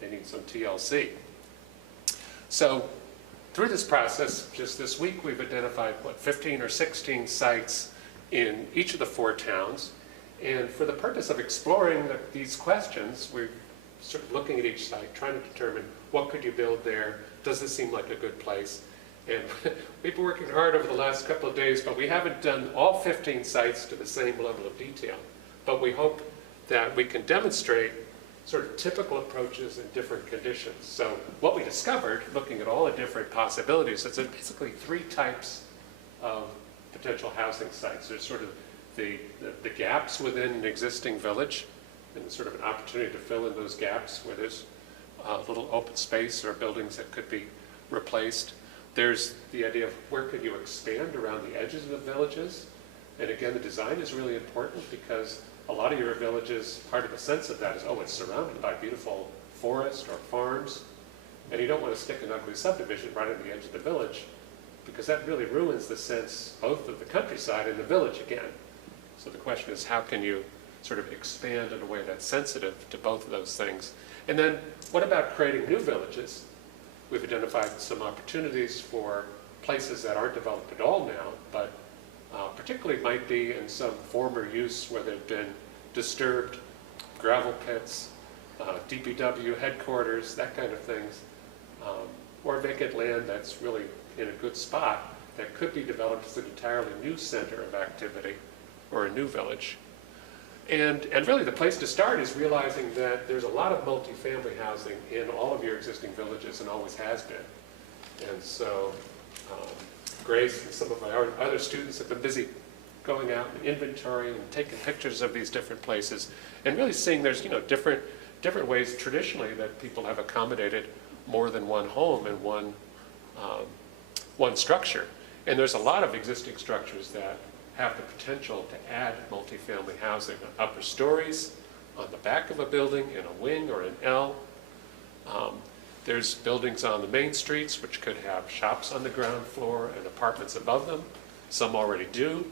they need some TLC. So through this process, just this week, we've identified, 15 or 16 sites in each of the 4 towns. And for the purpose of exploring these questions, we're sort of looking at each site, trying to determine what could you build there? Does this seem like a good place? And we've been working hard over the last couple of days, but we haven't done all 15 sites to the same level of detail. But we hope that we can demonstrate sort of typical approaches in different conditions. So what we discovered, looking at all the different possibilities, is there's basically 3 types of potential housing sites. There's sort of the gaps within an existing village, and sort of an opportunity to fill in those gaps where there's little open space or buildings that could be replaced. There's the idea of where could you expand around the edges of the villages. And again, the design is really important because a lot of your villages, part of the sense of that is, oh, it's surrounded by beautiful forest or farms. And you don't want to stick an ugly subdivision right on the edge of the village because that really ruins the sense both of the countryside and the village again. So the question is, how can you sort of expand in a way that's sensitive to both of those things? And then what about creating new villages? We've identified some opportunities for places that aren't developed at all now, but particularly might be in some former use where they've been disturbed, gravel pits, DPW headquarters, that kind of things, or vacant land that's really in a good spot that could be developed as an entirely new center of activity or a new village. And really the place to start is realizing that there's a lot of multifamily housing in all of your existing villages and always has been. And so Grace and some of our other students have been busy going out and inventorying and taking pictures of these different places and really seeing there's different ways traditionally that people have accommodated more than one home and one structure. And there's a lot of existing structures that have the potential to add multifamily housing on upper stories, on the back of a building, in a wing or an L. There's buildings on the main streets which could have shops on the ground floor and apartments above them. Some already do.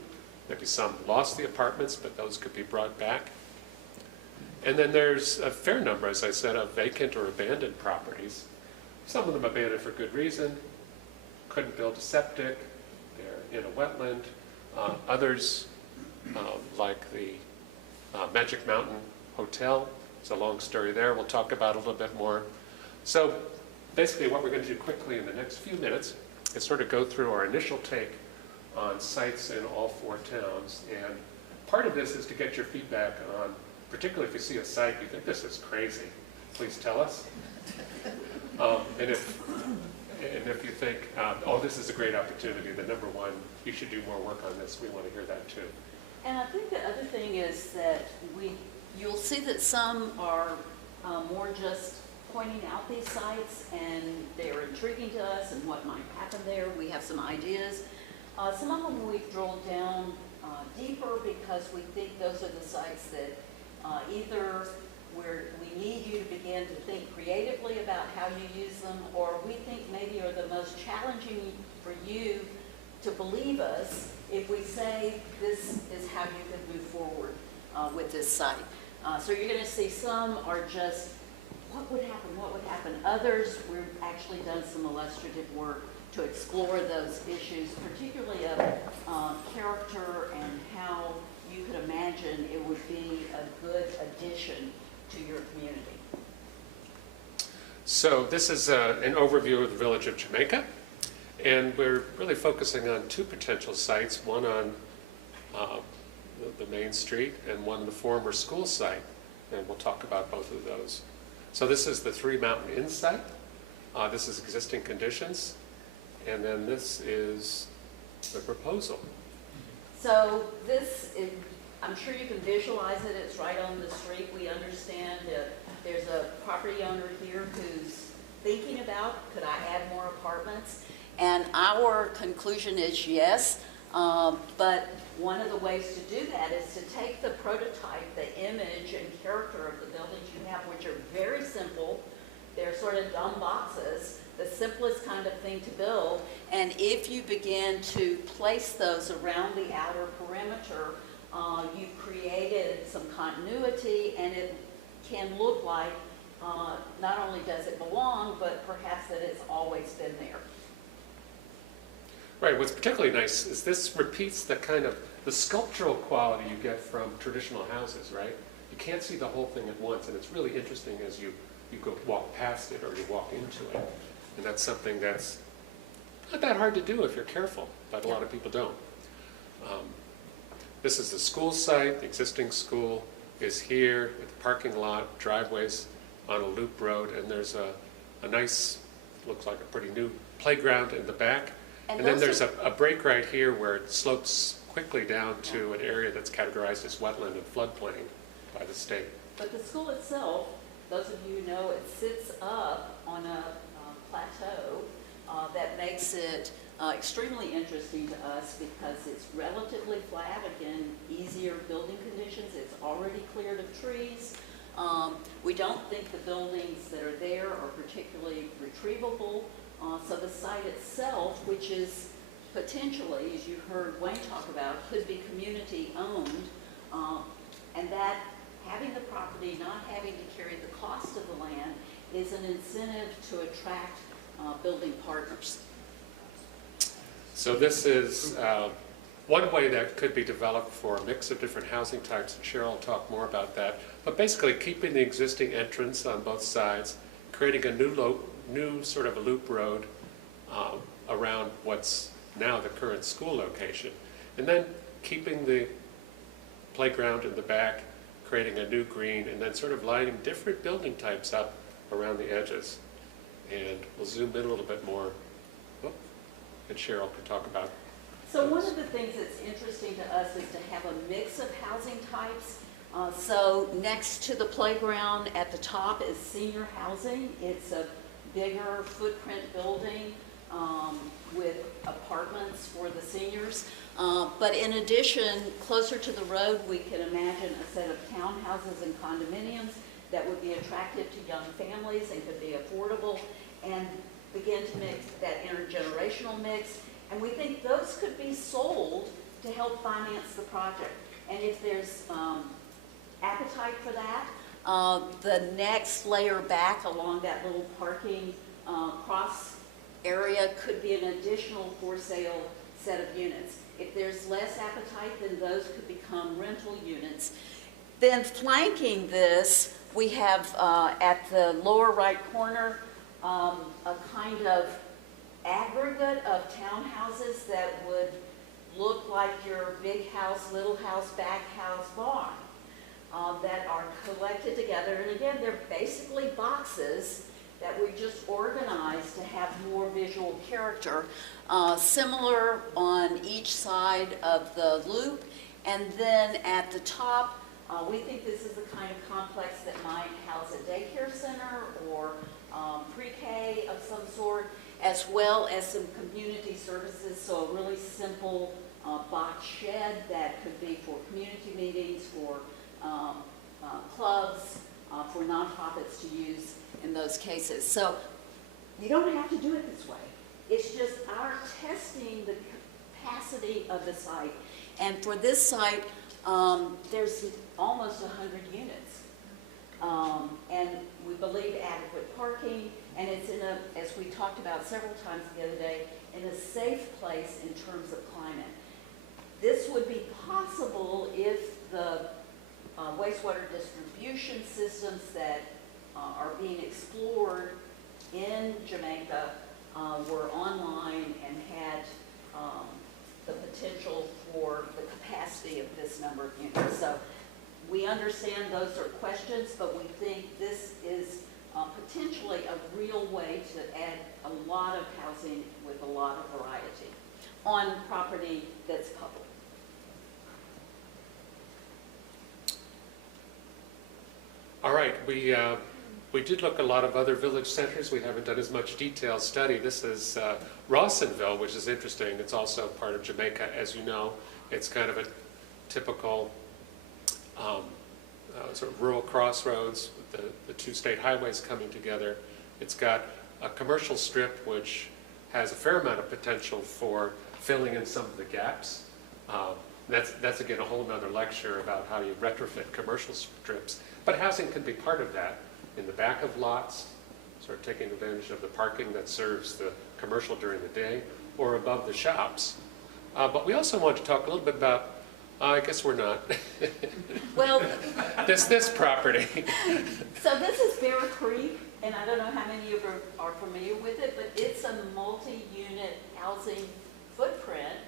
Maybe some lost the apartments, but those could be brought back. And then there's a fair number, as I said, of vacant or abandoned properties. Some of them abandoned for good reason. Couldn't build a septic. They're in a wetland. Others, like the Magic Mountain Hotel, it's a long story there. We'll talk about a little bit more. So basically what we're going to do quickly in the next few minutes is sort of go through our initial take on sites in all 4 towns. And part of this is to get your feedback on, particularly if you see a site you think this is crazy, please tell us. And if you think, oh, this is a great opportunity, then number one, you should do more work on this. We want to hear that too. And I think the other thing is that you'll see that some are more just pointing out these sites and they're intriguing to us and what might happen there. We have some ideas. Some of them we've drilled down deeper because we think those are the sites that either where we need you to begin to think creatively about how you use them, or we think maybe are the most challenging for you to believe us if we say this is how you can move forward with this site. So you're going to see some are just, what would happen? Others, we've actually done some illustrative work to explore those issues, particularly of character and how you could imagine it would be a good addition to your community. So this is an overview of the village of Jamaica, and we're really focusing on 2 potential sites, one on the main street and one the former school site, and we'll talk about both of those. So this is the 3 Mountain Inn site. This is existing conditions, and then this is the proposal. So this is, I'm sure you can visualize it. It's right on the street. We understand that there's a property owner here who's thinking about, could I add more apartments? And our conclusion is yes, but one of the ways to do that is to take the prototype, the image and character of the buildings you have, which are very simple. They're sort of dumb boxes, the simplest kind of thing to build. And if you begin to place those around the outer perimeter, you've created some continuity, and it can look like not only does it belong, but perhaps that it's always been there. Right, what's particularly nice is this repeats the kind of the sculptural quality you get from traditional houses, right? You can't see the whole thing at once, and it's really interesting as you go walk past it or you walk into it. And that's something that's not that hard to do if you're careful, but a lot of people don't. This is the school site. The existing school is here with the parking lot, driveways on a loop road, and there's a nice, looks like a pretty new playground in the back. And then there's a break right here where it slopes quickly down to an area that's categorized as wetland and floodplain by the state. But the school itself those of you who know, it sits up on a plateau that makes it extremely interesting to us because it's relatively flat, again, easier building conditions, it's already cleared of trees. We don't think the buildings that are there are particularly retrievable, so the site itself, which is potentially, as you heard Wayne talk about, could be community owned, and that having the property, not having to carry the cost of the land, is an incentive to attract building partners. So this is one way that could be developed for a mix of different housing types, and Cheryl will talk more about that. But basically keeping the existing entrance on both sides, creating a new sort of a loop road around what's now the current school location, and then keeping the playground in the back, creating a new green, and then sort of lining different building types up around the edges. And we'll zoom in a little bit more, and Cheryl can talk about. So one of the things that's interesting to us is to have a mix of housing types. So next to the playground at the top is senior housing. It's a bigger footprint building with apartments for the seniors. But in addition, closer to the road, we can imagine a set of townhouses and condominiums that would be attractive to young families and could be affordable and begin to mix that intergenerational mix. And we think those could be sold to help finance the project. And if there's appetite for that, the next layer back along that little parking cross area could be an additional for sale set of units. If there's less appetite, then those could become rental units. Then flanking this, we have at the lower right corner a kind of aggregate of townhouses that would look like your big house, little house, back house, barn that are collected together. And again, they're basically boxes that we just organized to have more visual character, similar on each side of the loop. And then at the top, we think this is the kind of complex that might house a daycare center or pre-K of some sort, as well as some community services. So a really simple box shed that could be for community meetings, for clubs, for nonprofits to use in those cases. So you don't have to do it this way. It's just our testing the capacity of the site. And for this site, there's almost 100 units. And we believe adequate parking, and it's in a, as we talked about several times the other day, in a safe place in terms of climate. This would be possible if the wastewater distribution systems that are being explored in Jamaica were online and had the potential for the capacity of this number of units. So we understand those are questions, but we think this is potentially a real way to add a lot of housing with a lot of variety on property that's public. All right, we did look at a lot of other village centers. We haven't done as much detailed study. This is Rawsonville, which is interesting. It's also part of Jamaica, as you know. It's kind of a typical sort of rural crossroads with the two state highways coming together. It's got a commercial strip which has a fair amount of potential for filling in some of the gaps. That's again a whole nother lecture about how you retrofit commercial strips. But housing can be part of that in the back of lots, sort of taking advantage of the parking that serves the commercial during the day, or above the shops. But we also want to talk a little bit about, I guess we're not, Well, this property. so this is Bear Creek, and I don't know how many of you are familiar with it, but it's a multi-unit housing footprint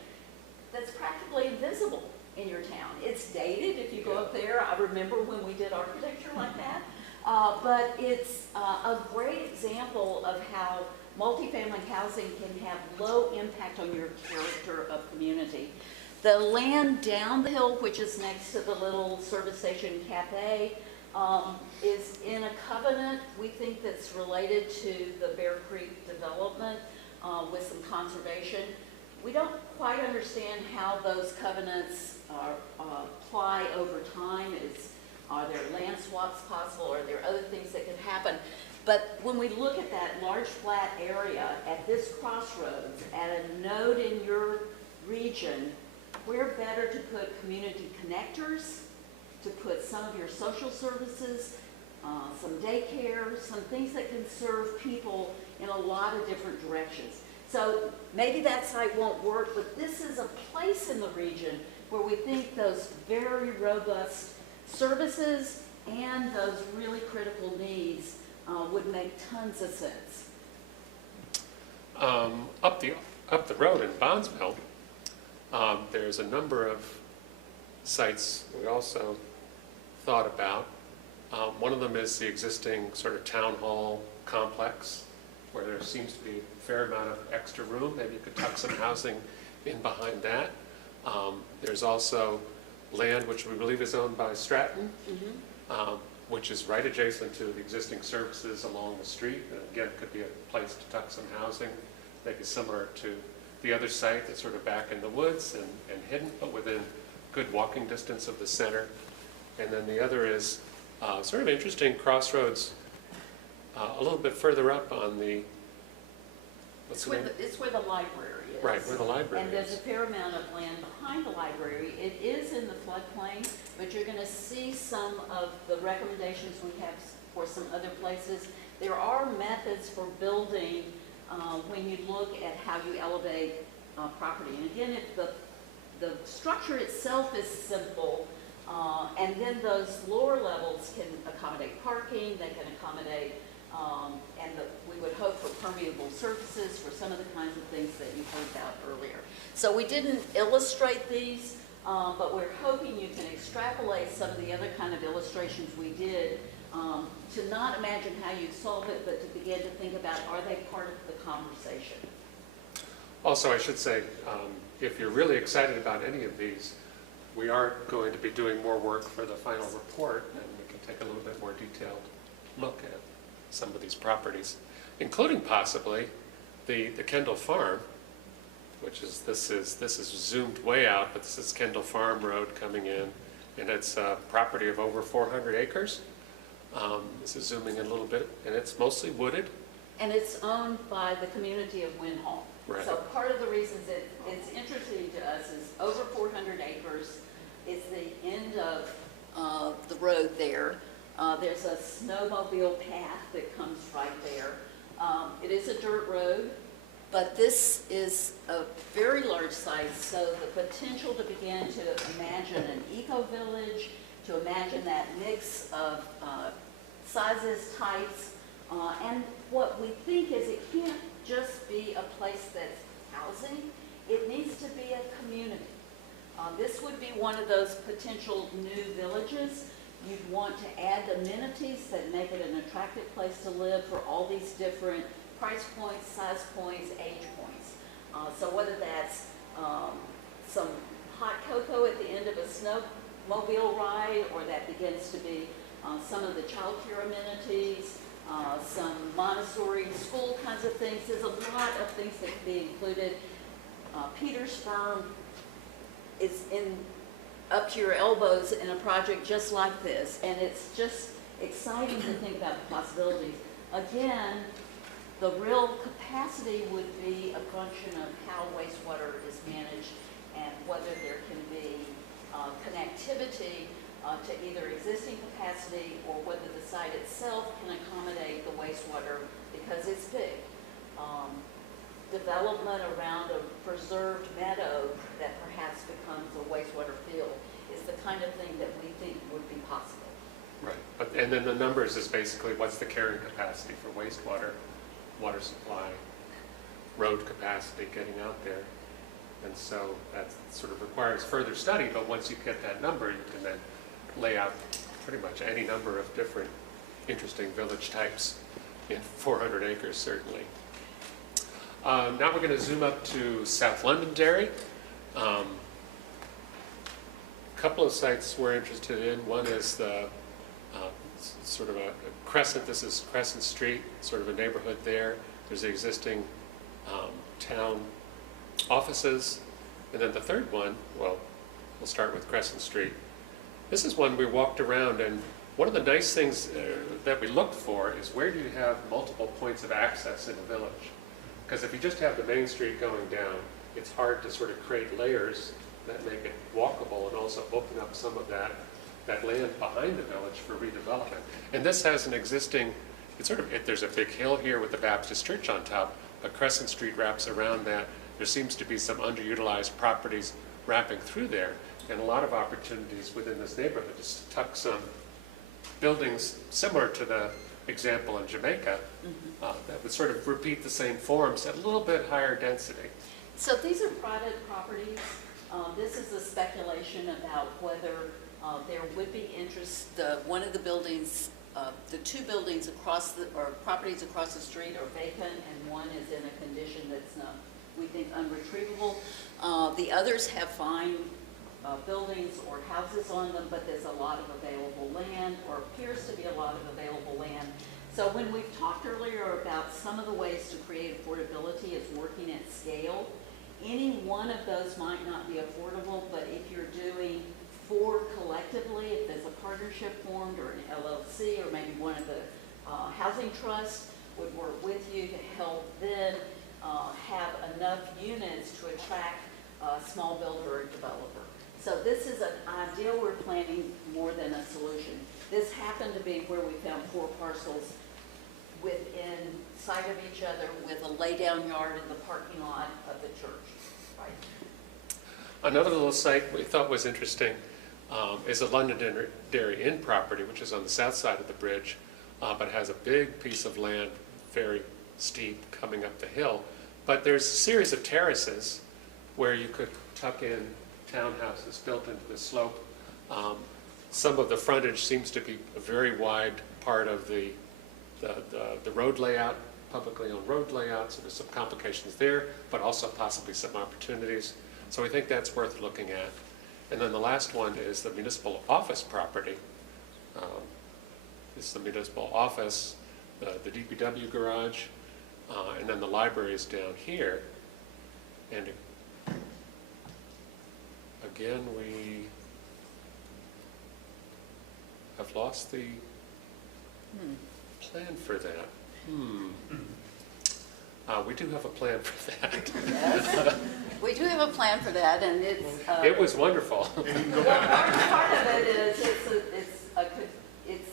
that's practically invisible in your town. It's dated if you go up there. I remember when we did architecture like that. But it's a great example of how multifamily housing can have low impact on your character of community. The land down the hill, which is next to the little service station cafe, is in a covenant, we think that's related to the Bear Creek development with some conservation. We don't quite understand how those covenants apply over time. Are there land swaps possible? Are there other things that could happen? But when we look at that large flat area at this crossroads, at a node in your region, where better to put community connectors, to put some of your social services, some daycare, some things that can serve people in a lot of different directions. So maybe that site won't work, but this is a place in the region where we think those very robust services and those really critical needs would make tons of sense. Up the road in Bondsville, there's a number of sites we also thought about. One of them is the existing sort of town hall complex, where there seems to be a fair amount of extra room. Maybe you could tuck some housing in behind that. There's also land which we believe is owned by Stratton, which is right adjacent to the existing services along the street. And again, it could be a place to tuck some housing, maybe similar to the other site that's sort of back in the woods and hidden, but within good walking distance of the center. And then the other is sort of interesting crossroads a little bit further up on the, what's the name? It's where the library is. Right, where the library And there's a is. fair amount of land behind the library. It is in the floodplain, but you're going to see some of the recommendations we have for some other places. There are methods for building when you look at how you elevate property. And again, if the structure itself is simple, and then those lower levels can accommodate parking, they can accommodate, and we would hope for permeable surfaces for some of the kinds of things that you heard about earlier. So we didn't illustrate these, but we're hoping you can extrapolate some of the other kind of illustrations we did to not imagine how you'd solve it, but to begin to think about, are they part of the conversation? Also, I should say, if you're really excited about any of these, we are going to be doing more work for the final report, and we can take a little bit more detailed look at some of these properties, including possibly the Kendall Farm, which is this is zoomed way out, but this is Kendall Farm Road coming in, and it's a property of over 400 acres. This is zooming in a little bit, and it's mostly wooded. And it's owned by the community of Winhall. Right. So part of the reasons it's interesting to us is over 400 acres. It's the end of the road there. There's a snowmobile path that comes right there. It is a dirt road, but this is a very large site, so the potential to begin to imagine an eco-village, to imagine that mix of sizes, types, and what we think is it can't just be a place that's housing, it needs to be a community. This would be one of those potential new villages. You'd want to add amenities that make it an attractive place to live for all these different price points, size points, age points. So whether that's some hot cocoa at the end of a snowmobile ride, or that begins to be some of the child care amenities, some Montessori school kinds of things. There's a lot of things that can be included. Peter's firm is up to your elbows in a project just like this, and it's just exciting to think about the possibilities. Again, the real capacity would be a function of how wastewater is managed and whether there can be connectivity to either existing capacity or whether the site itself can accommodate the wastewater because it's big. Development around a preserved meadow that perhaps becomes a wastewater field is the kind of thing that we think would be possible. Right, and then the numbers is basically what's the carrying capacity for wastewater, water supply, road capacity getting out there. And so that sort of requires further study, but once you get that number, you can then lay out pretty much any number of different interesting village types in 400 acres, certainly. Now we're going to zoom up to South Londonderry. A couple of sites we're interested in. One is the sort of a crescent. This is Crescent Street, sort of a neighborhood there. There's the existing town offices. And then the third one, well, we'll start with Crescent Street. This is one we walked around, and one of the nice things that we looked for is where do you have multiple points of access in a village? Because if you just have the main street going down, it's hard to sort of create layers that make it walkable and also open up some of that land behind the village for redevelopment. And this has an existing, there's a big hill here with the Baptist church on top, but Crescent Street wraps around that. There seems to be some underutilized properties wrapping through there, and a lot of opportunities within this neighborhood to tuck some buildings similar to the example in Jamaica that would sort of repeat the same forms at a little bit higher density. So these are private properties. This is a speculation about whether there would be interest. One of the buildings, the two buildings or properties across the street are vacant, and one is in a condition that's not, we think, unretrievable. The others have fine buildings or houses on them, but there's a lot of available land, or appears to be a lot of available land. So when we've talked earlier about some of the ways to create affordability is working at scale, any one of those might not be affordable, but if you're doing four collectively, if there's a partnership formed or an LLC, or maybe one of the housing trusts would work with you to help then have enough units to attract a small builder or developer. So this is an ideal we're planning more than a solution. This happened to be where we found 4 parcels within sight of each other with a lay-down yard in the parking lot of the church. Right. Another little site we thought was interesting is the Londonderry Inn property, which is on the south side of the bridge, but has a big piece of land, very steep, coming up the hill. But there's a series of terraces where you could tuck in townhouses built into the slope. Some of the frontage seems to be a very wide part of the road layout, publicly owned road layout, so there's some complications there, but also possibly some opportunities. So we think that's worth looking at. And then the last one is the municipal office property. It's the municipal office, the DPW garage, and then the library is down here. And again, we have lost the plan for that. We do have a plan for that. Yes, we do have a plan for that, and it's... It was wonderful. Part of it is it's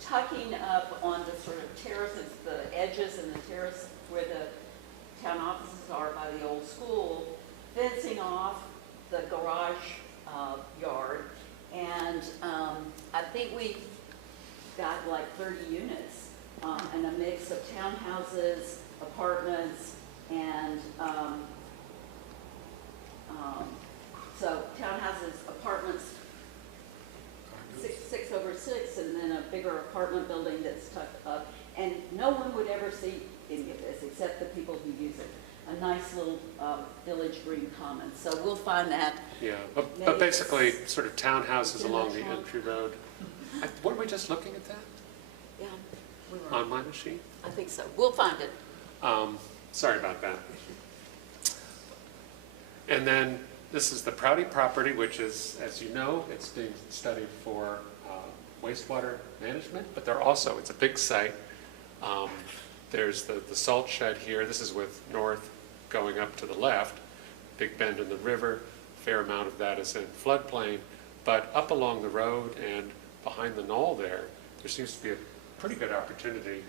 tucking up on the sort of terraces, the edges and the terrace where the town offices are by the old school, fencing off the garage yard, and I think we got like 30 units, and a mix of townhouses, apartments, and so townhouses, apartments, 6 over 6, and then a bigger apartment building that's tucked up. And no one would ever see any of this except the people who use it. A nice little village green common. So we'll find that. Yeah, but basically sort of townhouses along the entry road. Weren't we just looking at that Yeah, we were. on my machine? I think so. We'll find it. Sorry about that. And then this is the Prouty property, which is, as you know, it's being studied for wastewater management, but it's a big site. There's the salt shed here. This is with north going up to the left, big bend in the river. A fair amount of that is in floodplain, but up along the road and behind the knoll there seems to be a pretty good opportunity,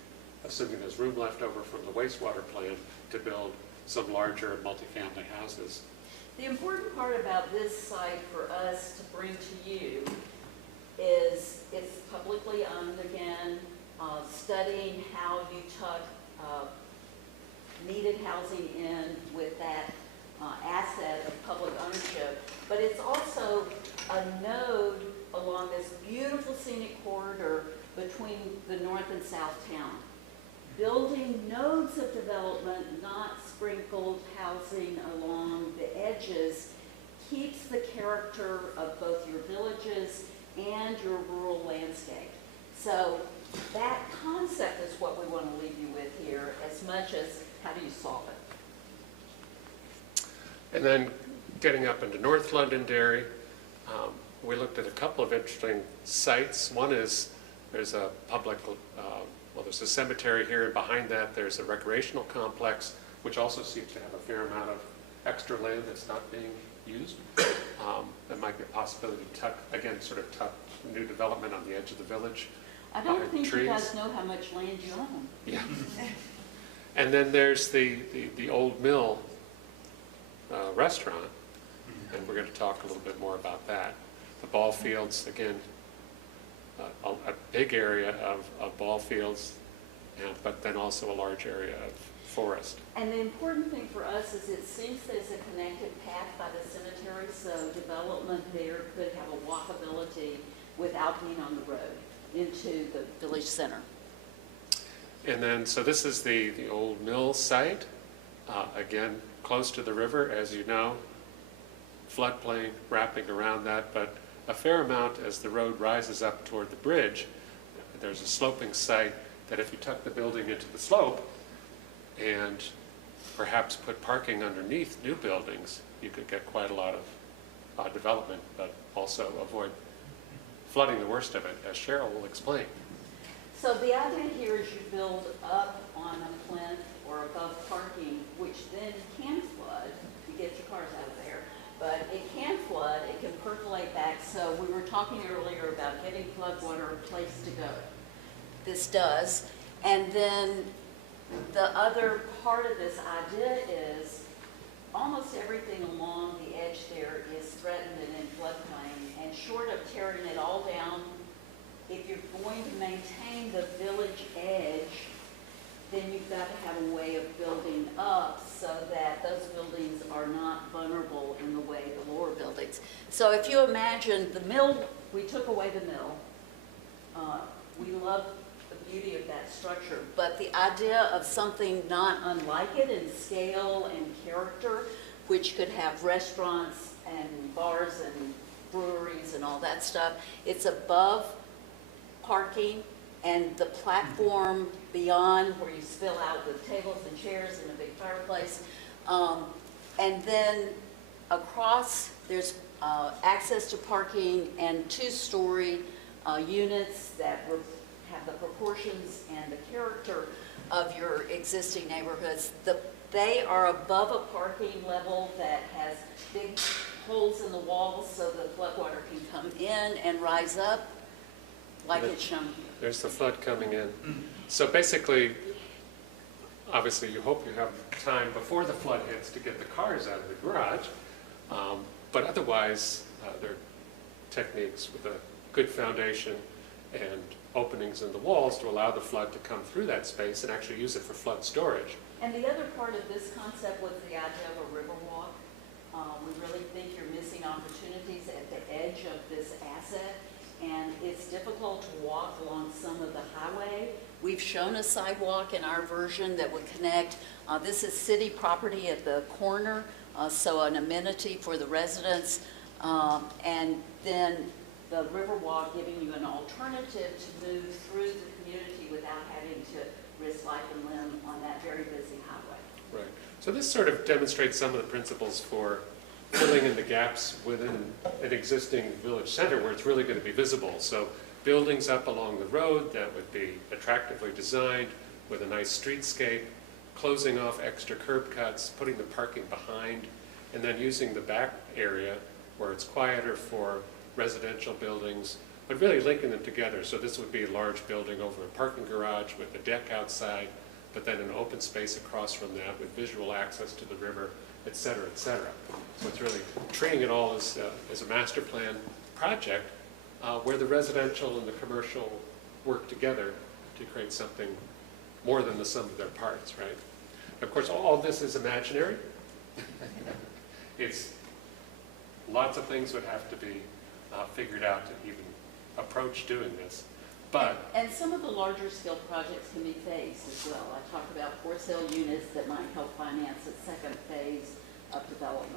assuming there's room left over from the wastewater plant, to build some larger multifamily houses. The important part about this site for us to bring to you is it's publicly owned again, studying how you tuck needed housing in with that asset of public ownership. But it's also a node along this beautiful scenic corridor between the north and south town. Building nodes of development, not sprinkled housing along the edges, keeps the character of both your villages and your rural landscape. So that concept is what we want to leave you with here, as much as how do you solve it. And then getting up into North Londonderry, we looked at a couple of interesting sites. One is there's a public, well, there's a cemetery here, and behind that there's a recreational complex, which also seems to have a fair amount of extra land that's not being used. There might be a possibility to tuck, again, sort of tuck new development on the edge of the village. I don't behind think you trees. guys know how much land you own. Yeah. And then there's the Old Mill restaurant, and we're going to talk a little bit more about that. The ball fields, again, a big area of ball fields, but then also a large area of forest. And the important thing for us is it seems there's a connected path by the cemetery, so development there could have a walkability without being on the road into the village center. And then, so this is the Old Mill site, again, close to the river, as you know, floodplain wrapping around that, but a fair amount as the road rises up toward the bridge. There's a sloping site that if you tuck the building into the slope and perhaps put parking underneath new buildings, you could get quite a lot of development, but also avoid flooding the worst of it, as Cheryl will explain. So the idea here is you build up on a plinth or above parking, which then can flood. You get your cars out of there. But it can flood, it can percolate back. So we were talking earlier about getting floodwater a place to go. This does. And then the other part of this idea is almost everything along the edge there is threatened and in floodplain. And short of tearing it all down, if you're going to maintain the village edge, then you've got to have a way of building up so that those buildings are not vulnerable in the way the lower buildings. So if you imagine the mill, we took away the mill. We love the beauty of that structure, but the idea of something not unlike it in scale and character, which could have restaurants and bars and breweries and all that stuff, it's above parking, and the platform beyond where you spill out with tables and chairs and a big fireplace. And then across, there's access to parking and two-story units that have the proportions and the character of your existing neighborhoods. They are above a parking level that has big holes in the walls so the floodwater can come in and rise up like it's shown here. There's the flood coming in. So basically, obviously you hope you have time before the flood hits to get the cars out of the garage, but otherwise there are techniques with a good foundation and openings in the walls to allow the flood to come through that space and actually use it for flood storage. And the other part of this concept was the idea of a river walk. We really think you're missing opportunities at the edge of this asset, and it's difficult to walk along some of the highway. We've shown a sidewalk in our version that would connect. This is city property at the corner, so an amenity for the residents, and then the Riverwalk giving you an alternative to move through the community without having to risk life and limb on that very busy highway. Right. So this sort of demonstrates some of the principles for filling in the gaps within an existing village center where it's really going to be visible. So buildings up along the road that would be attractively designed with a nice streetscape, closing off extra curb cuts, putting the parking behind, and then using the back area where it's quieter for residential buildings, but really linking them together. So this would be a large building over a parking garage with a deck outside, but then an open space across from that with visual access to the river, et cetera, et cetera. So it's really treating it all as a master plan project where the residential and the commercial work together to create something more than the sum of their parts, right? Of course, all this is imaginary. It's lots of things would have to be figured out to even approach doing this. But and some of the larger scale projects can be phased as well. I talked about for sale units that might help finance a second phase of development.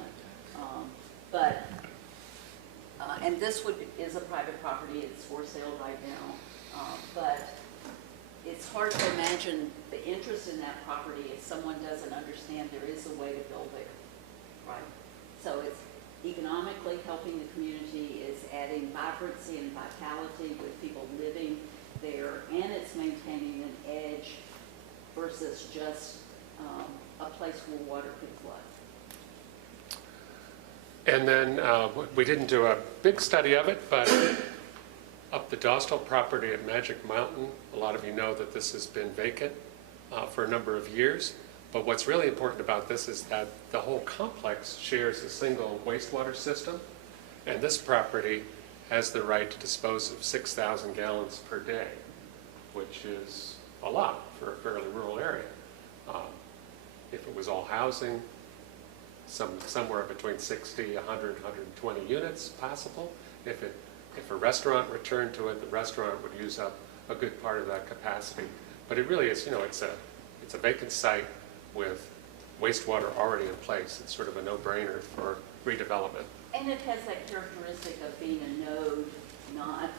And this is a private property. It's for sale right now. But it's hard to imagine the interest in that property if someone doesn't understand there is a way to build there, right? So it's economically helping the community, it's adding vibrancy and vitality with people living there, and it's maintaining an edge versus just a place where water could flood. And then we didn't do a big study of it, but up the Dostal property at Magic Mountain, a lot of you know that this has been vacant for a number of years. But what's really important about this is that the whole complex shares a single wastewater system, and this property has the right to dispose of 6,000 gallons per day, which is a lot for a fairly rural area. If it was all housing, somewhere between 60, 100, 120 units possible. If a restaurant returned to it, the restaurant would use up a good part of that capacity. But it really is, it's a vacant site with wastewater already in place. It's sort of a no-brainer for redevelopment. And it has that characteristic of being a node, not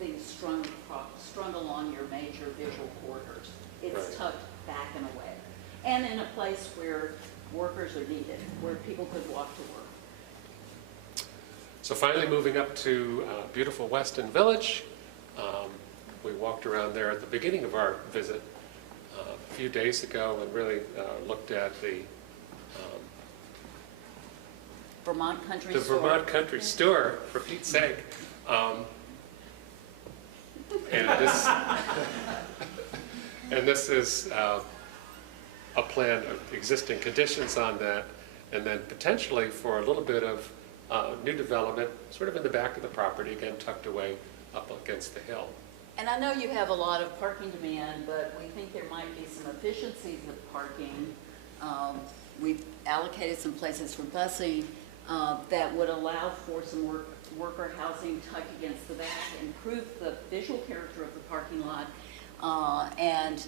being strung along your major visual corridors. It's Right. tucked back and away. And in a place where workers are needed, where people could walk to work. So finally moving up to beautiful Weston Village. We walked around there at the beginning of our visit a few days ago and really looked at the Vermont Country Store. Vermont Country Store, for Pete's sake. And this is a plan of existing conditions on that, and then potentially for a little bit of new development, sort of in the back of the property, again tucked away up against the hill. And I know you have a lot of parking demand, but we think there might be some efficiencies with parking. We've allocated some places for busing that would allow for some worker housing tucked against the back, improve the visual character of the parking lot, and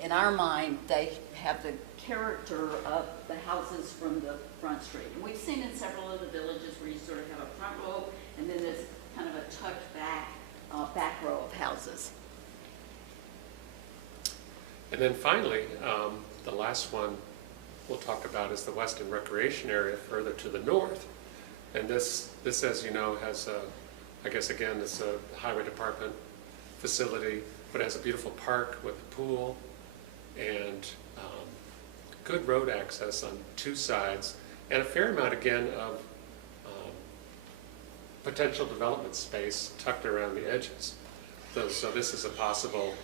in our mind, they have the character of the houses from the front street. And we've seen in several of the villages where you sort of have a front row and then there's kind of a tucked back row of houses. And then finally, the last one we'll talk about is the Weston Recreation Area further to the north. And this as you know, has I guess again, it's a highway department facility, but it has a beautiful park with a pool and good road access on two sides, and a fair amount again of potential development space tucked around the edges. So this is a possible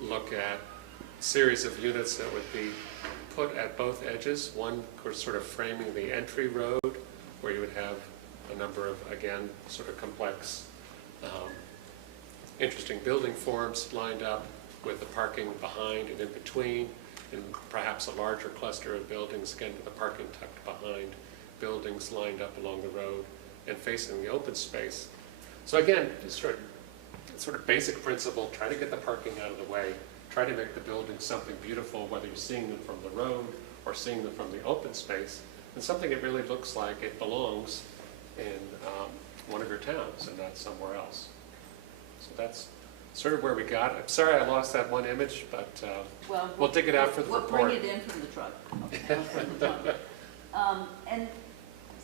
look at a series of units that would be put at both edges, one sort of framing the entry road where you would have a number of, again, sort of complex, interesting building forms lined up with the parking behind and in between, and perhaps a larger cluster of buildings, again, with the parking tucked behind, buildings lined up along the road and facing the open space. So again, just sort of basic principle, try to get the parking out of the way, try to make the buildings something beautiful, whether you're seeing them from the road or seeing them from the open space, and something that really looks like it belongs in one of your towns and not somewhere else. So that's sort of where we got. I'm sorry I lost that one image, but we'll dig it out for the report. We'll bring it in from the truck. And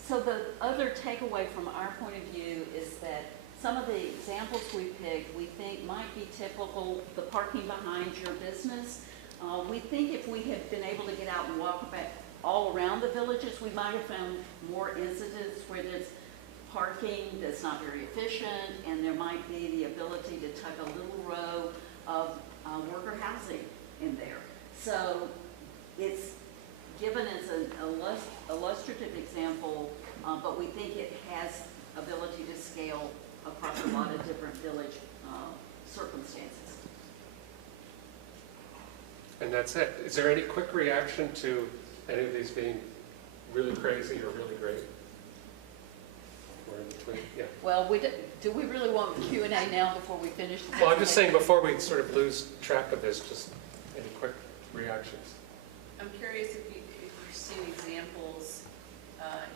so the other takeaway from our point of view is that some of the examples we picked, we think might be typical, the parking behind your business. We think if we had been able to get out and walk back all around the villages, we might have found more incidents where there's parking that's not very efficient, and there might be the ability to tuck a little row of worker housing in there. So it's given as an illustrative example, but we think it has ability to scale across a lot of different village circumstances. And that's it. Is there any quick reaction to any of these being really crazy or really great? Or in between? Yeah. Well, do we really want Q&A now before we finish? Well, I'm just saying before we sort of lose track of this, just any quick reactions. I'm curious if you've seen examples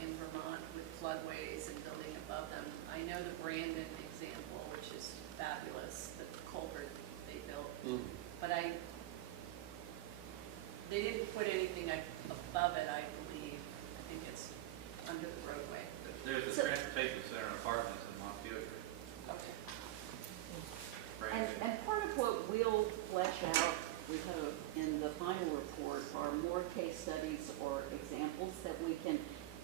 in Vermont with floodways and building above them. I know the Brandon example, which which is fabulous, the culvert they built. Mm. But they didn't put anything above it, I believe. I think it's under the roadway. There's a So- transportation center and apartments in Montpelier. Okay. And part of what we'll flesh out, we hope, in the final report are more case studies or examples that we can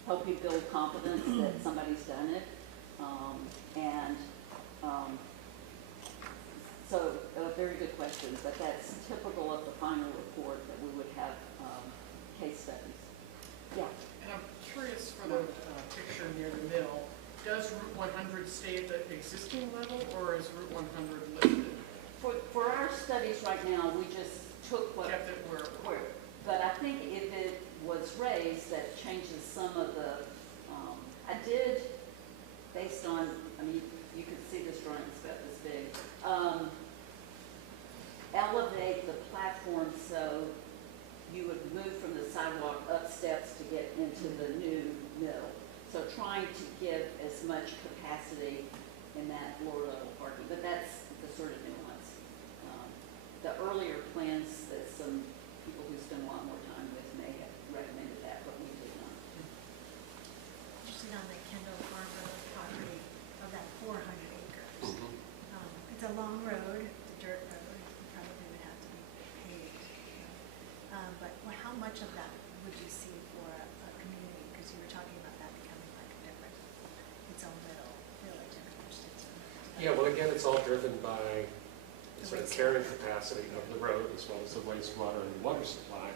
help you build confidence that somebody's done it. So, very good question, but that's typical of the final report that we would have case studies. Yeah. And I'm curious for the picture near the mill, does Route 100 stay at the existing level, or is Route 100 lifted? For our studies right now, we just took what. Kept it where it was. But I think if it was raised, that changes some of the, I did, based on, I mean, you can see this drawing, it's about this big, elevate the platform so you would move from the sidewalk up steps to get into the new mill. So trying to give as much capacity in that floor level parking, but that's the sort of nuance. The earlier plans that some people who spend a lot more time with may have recommended that, but we did not. Interested on the Kendall Farm Road property of that 400 acres. It's a long road, it's a dirt road, it probably would have to be paved. But how much of that would you see for a community? Because you were talking about that becoming like a different, its own little village. I'm interested in. Yeah, well, again, it's all driven by the The sort of wastewater. carrying capacity of the road as well as the wastewater and water supply.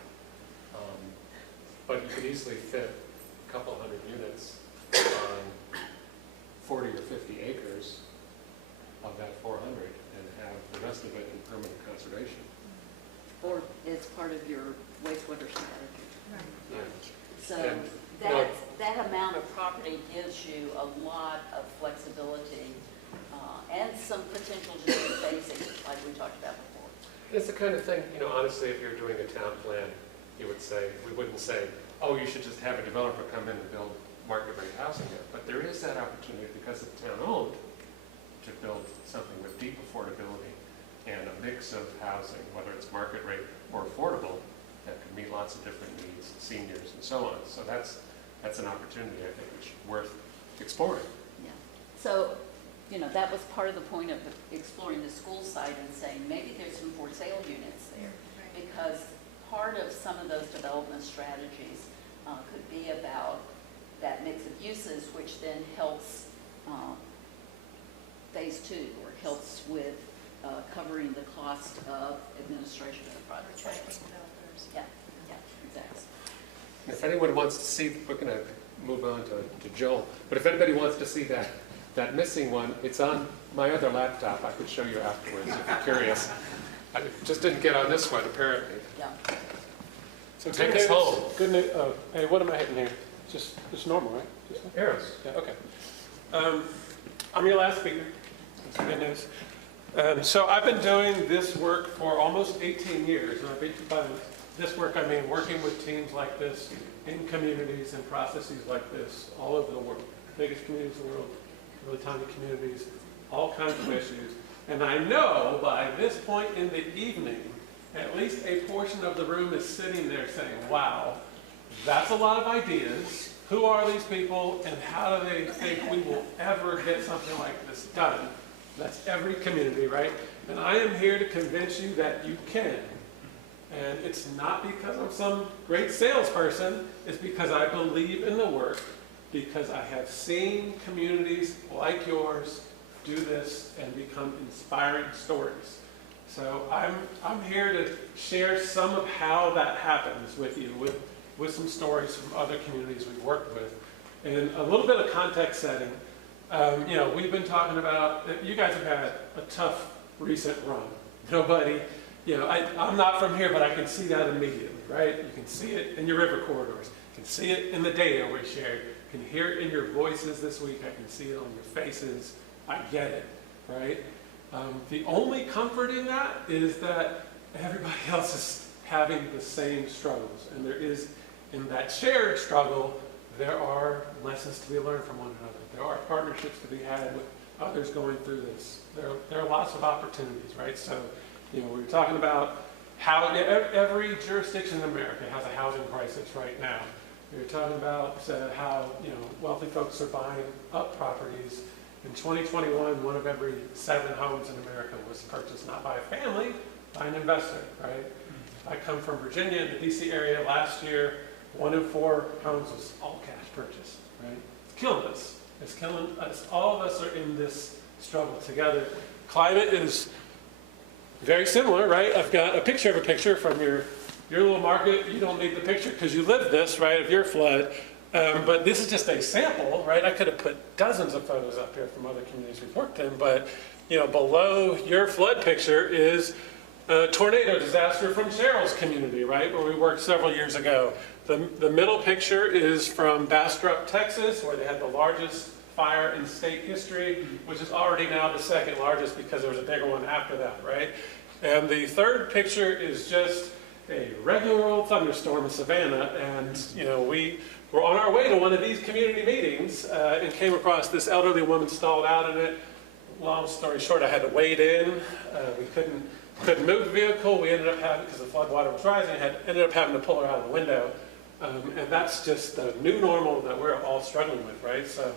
But you could easily fit a couple hundred units on 40 or 50 acres of that 400 and have the rest of it in permanent conservation. Or as part of your wastewater strategy. Right. Yeah. So And, that amount of property gives you a lot of flexibility and some potential to do phasing, like we talked about before. It's the kind of thing, honestly, if you're doing a town plan, you would say, we wouldn't say, oh, you should just have a developer come in and build market rate housing there. But there is that opportunity because it's town owned to build something with deep affordability and a mix of housing, whether it's market rate or affordable, that could meet lots of different needs, seniors and so on. So that's an opportunity, I think, which is worth exploring. Yeah. So, that was part of the point of exploring the school site and saying maybe there's some for sale units there. Right. Because part of some of those development strategies could be about that mix of uses, which then helps phase two, or helps with covering the cost of administration of the project. Attracting developers. Yeah, exactly. If anyone wants to see, we're going to move on to Joel, but if anybody wants to see that missing one, it's on my other laptop. I could show you afterwards if you're curious. I just didn't get on this one, apparently. Yeah. So take us home. Good news. Hey, what am I hitting here? It's normal, right? Arrows. Yeah, okay. I'm your last speaker. That's good news. So I've been doing this work for almost 18 years, and by this work I mean working with teams like this in communities and processes like this all over the world. Biggest communities in the world, really tiny communities, all kinds of issues. And I know by this point in the evening, at least a portion of the room is sitting there saying, wow, that's a lot of ideas. Who are these people and how do they think we will ever get something like this done? That's every community, right? And I am here to convince you that you can. And it's not because I'm some great salesperson, it's because I believe in the work, because I have seen communities like yours do this and become inspiring stories. So I'm here to share some of how that happens with you, with some stories from other communities we've worked with. And a little bit of context setting. We've been talking about, you guys have had a tough recent run. Nobody, I'm not from here, but I can see that immediately, right? You can see it in your river corridors. You can see it in the data we shared. You can hear it in your voices this week. I can see it on your faces. I get it, right? The only comfort in that is that everybody else is having the same struggles. And there is, in that shared struggle, there are lessons to be learned from one another. There are partnerships to be had with others going through this. There are lots of opportunities, right? So, we were talking about how every jurisdiction in America has a housing crisis right now. We were talking about how, wealthy folks are buying up properties. In 2021, 1 of every 7 homes in America was purchased not by a family, by an investor, right? I come from Virginia, in the DC area. Last year, 1 in 4 homes was all cash purchase, right? It's killing us. It's killing us. All of us are in this struggle together. Climate is very similar, right? I've got a picture of a picture from your little market. You don't need the picture because you lived this, right, of your flood. But this is just a sample, right? I could have put dozens of photos up here from other communities we've worked in, but below your flood picture is a tornado disaster from Cheryl's community, right, where we worked several years ago. The middle picture is from Bastrop, Texas, where they had the largest fire in state history, which is already now the 2nd largest because there was a bigger one after that, right? And the third picture is just a regular old thunderstorm in Savannah, and we were on our way to one of these community meetings and came across this elderly woman stalled out in it. Long story short, I had to wade in. We couldn't move the vehicle. We ended up having, because the flood water was rising, ended up having to pull her out of the window. And that's just the new normal that we're all struggling with, right? So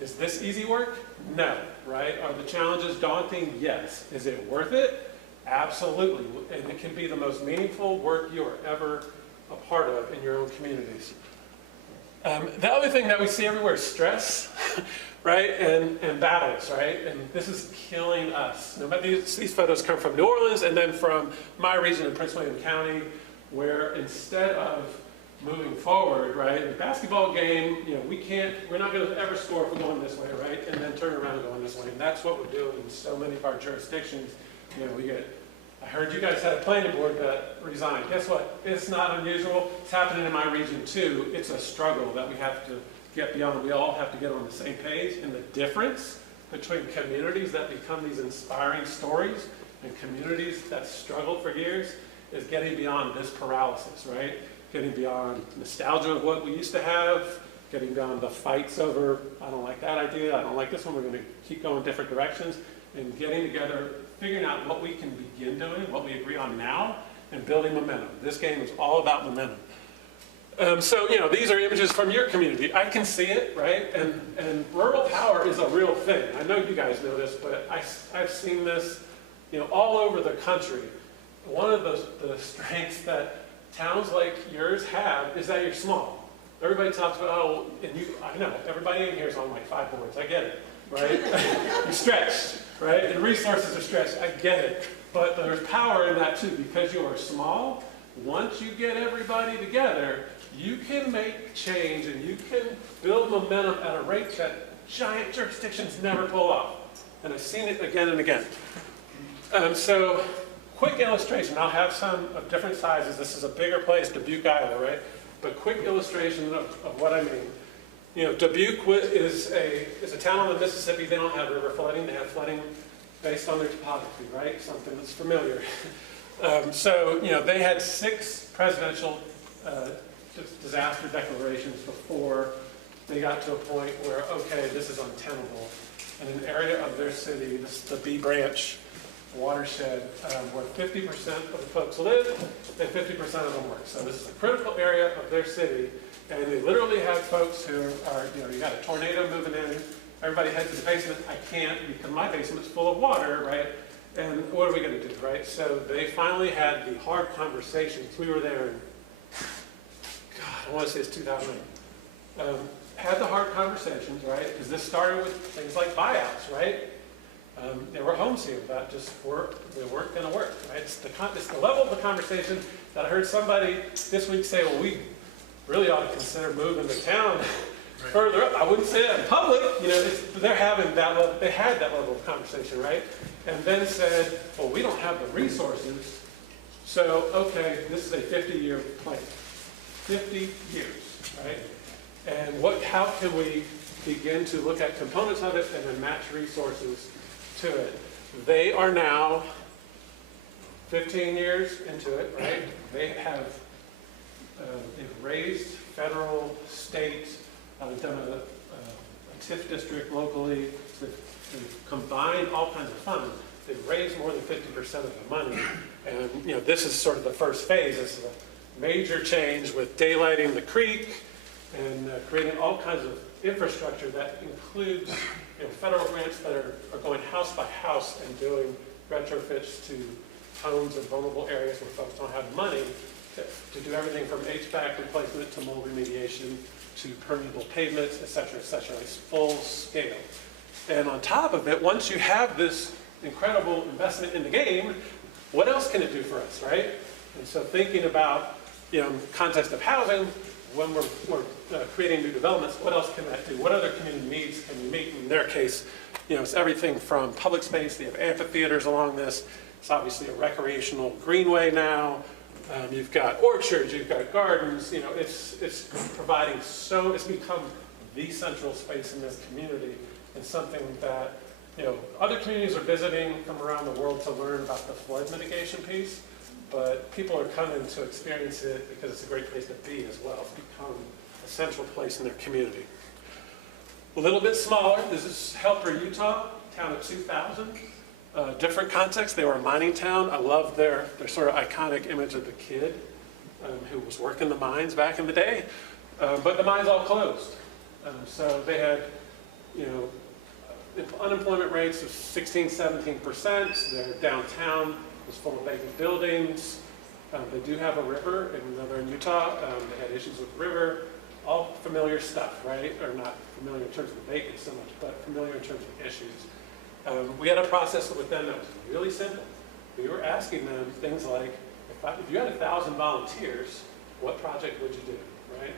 is this easy work? No, right? Are the challenges daunting? Yes. Is it worth it? Absolutely. And it can be the most meaningful work you are ever a part of in your own communities. The other thing that we see everywhere is stress, right? And battles, right? And this is killing us. These photos come from New Orleans and then from my region in Prince William County, where instead of moving forward, right, in a basketball game, we're not going to ever score if we're going this way, right? And then turn around and going this way. And that's what we're doing in so many of our jurisdictions. I heard you guys had a planning board that resigned. Guess what? It's not unusual. It's happening in my region too. It's a struggle that we have to get beyond. We all have to get on the same page. And the difference between communities that become these inspiring stories and communities that struggled for years is getting beyond this paralysis, right? Getting beyond nostalgia of what we used to have, getting beyond the fights over, I don't like that idea, I don't like this one, we're going to keep going different directions, and getting together, figuring out what we can begin doing, what we agree on now, and building momentum. This game is all about momentum. So, these are images from your community. I can see it, right? And rural power is a real thing. I know you guys know this, but I've seen this, all over the country. One of the strengths that towns like yours have is that you're small. Everybody talks about, I know, everybody in here is on like 5 boards. I get it, right? You're stretched, right? And resources are stretched. I get it. But there's power in that too, because you are small. Once you get everybody together, you can make change and you can build momentum at a rate that giant jurisdictions never pull off. And I've seen it again and again. So, quick illustration. I'll have some of different sizes. This is a bigger place, Dubuque, Iowa, right? But quick illustration of what I mean. Dubuque is a town on the Mississippi. They don't have river flooding. They have flooding based on their topography, right? Something that's familiar. So, they had 6 presidential disaster declarations before they got to a point where, okay, this is untenable. In an area of their city, the B Branch watershed, where 50% of the folks live and 50% of them work. So this is a critical area of their city, and they literally have folks who are, you got a tornado moving in, everybody heads to the basement. I can't because my basement's full of water, right? And what are we going to do, right? So they finally had the hard conversations. We were there in, God, I want to say it's 2008. Had the hard conversations, right? Because this started with things like buyouts, right? There were homes here that just they weren't going to work, right? It's the level of the conversation that I heard somebody this week say, well, we really ought to consider moving the town further up. I wouldn't say that in public, they're having that level, they had that level of conversation, right? And then said, well, we don't have the resources, so, okay, this is a 50-year plan. 50 years, right? And how can we begin to look at components of it and then match resources to it? They are now 15 years into it, right? They have they've raised federal, state, done a TIF district locally. They've We've combined all kinds of funds. They've raised more than 50% of the money. And, you know, this is sort of the first phase. This is a major change with daylighting the creek and creating all kinds of infrastructure that includes, you know, federal grants that are going house by house and doing retrofits to homes in vulnerable areas where folks don't have money to do everything from HVAC replacement to mold remediation to permeable pavements, et cetera, it's full scale. And on top of it, once you have this incredible investment in the game, what else can it do for us, right? And so thinking about, you know, context of housing, when we're creating new developments, what else can that do? What other community needs can we meet? In their case, you know, it's everything from public space. They have amphitheaters along this. It's obviously a recreational greenway now. You've got orchards, you've got gardens. You know, it's providing it's become the central space in this community, and something that, you know, other communities are visiting from around the world to learn about the flood mitigation piece. But people are coming to experience it because it's a great place to be as well. It's become a central place in their community. A little bit smaller, this is Helper, Utah, town of 2,000. Different context, they were a mining town. I love their sort of iconic image of the kid who was working the mines back in the day. But the mines all closed. So they had, you know, unemployment rates of 16, 17%. Their downtown was full of vacant buildings. They do have a river in northern Utah. They had issues with the river. All familiar stuff, right? Or not familiar in terms of the vacant so much, but familiar in terms of issues. We had a process with them that was really simple. We were asking them things like, if you had 1,000 volunteers, what project would you do, right?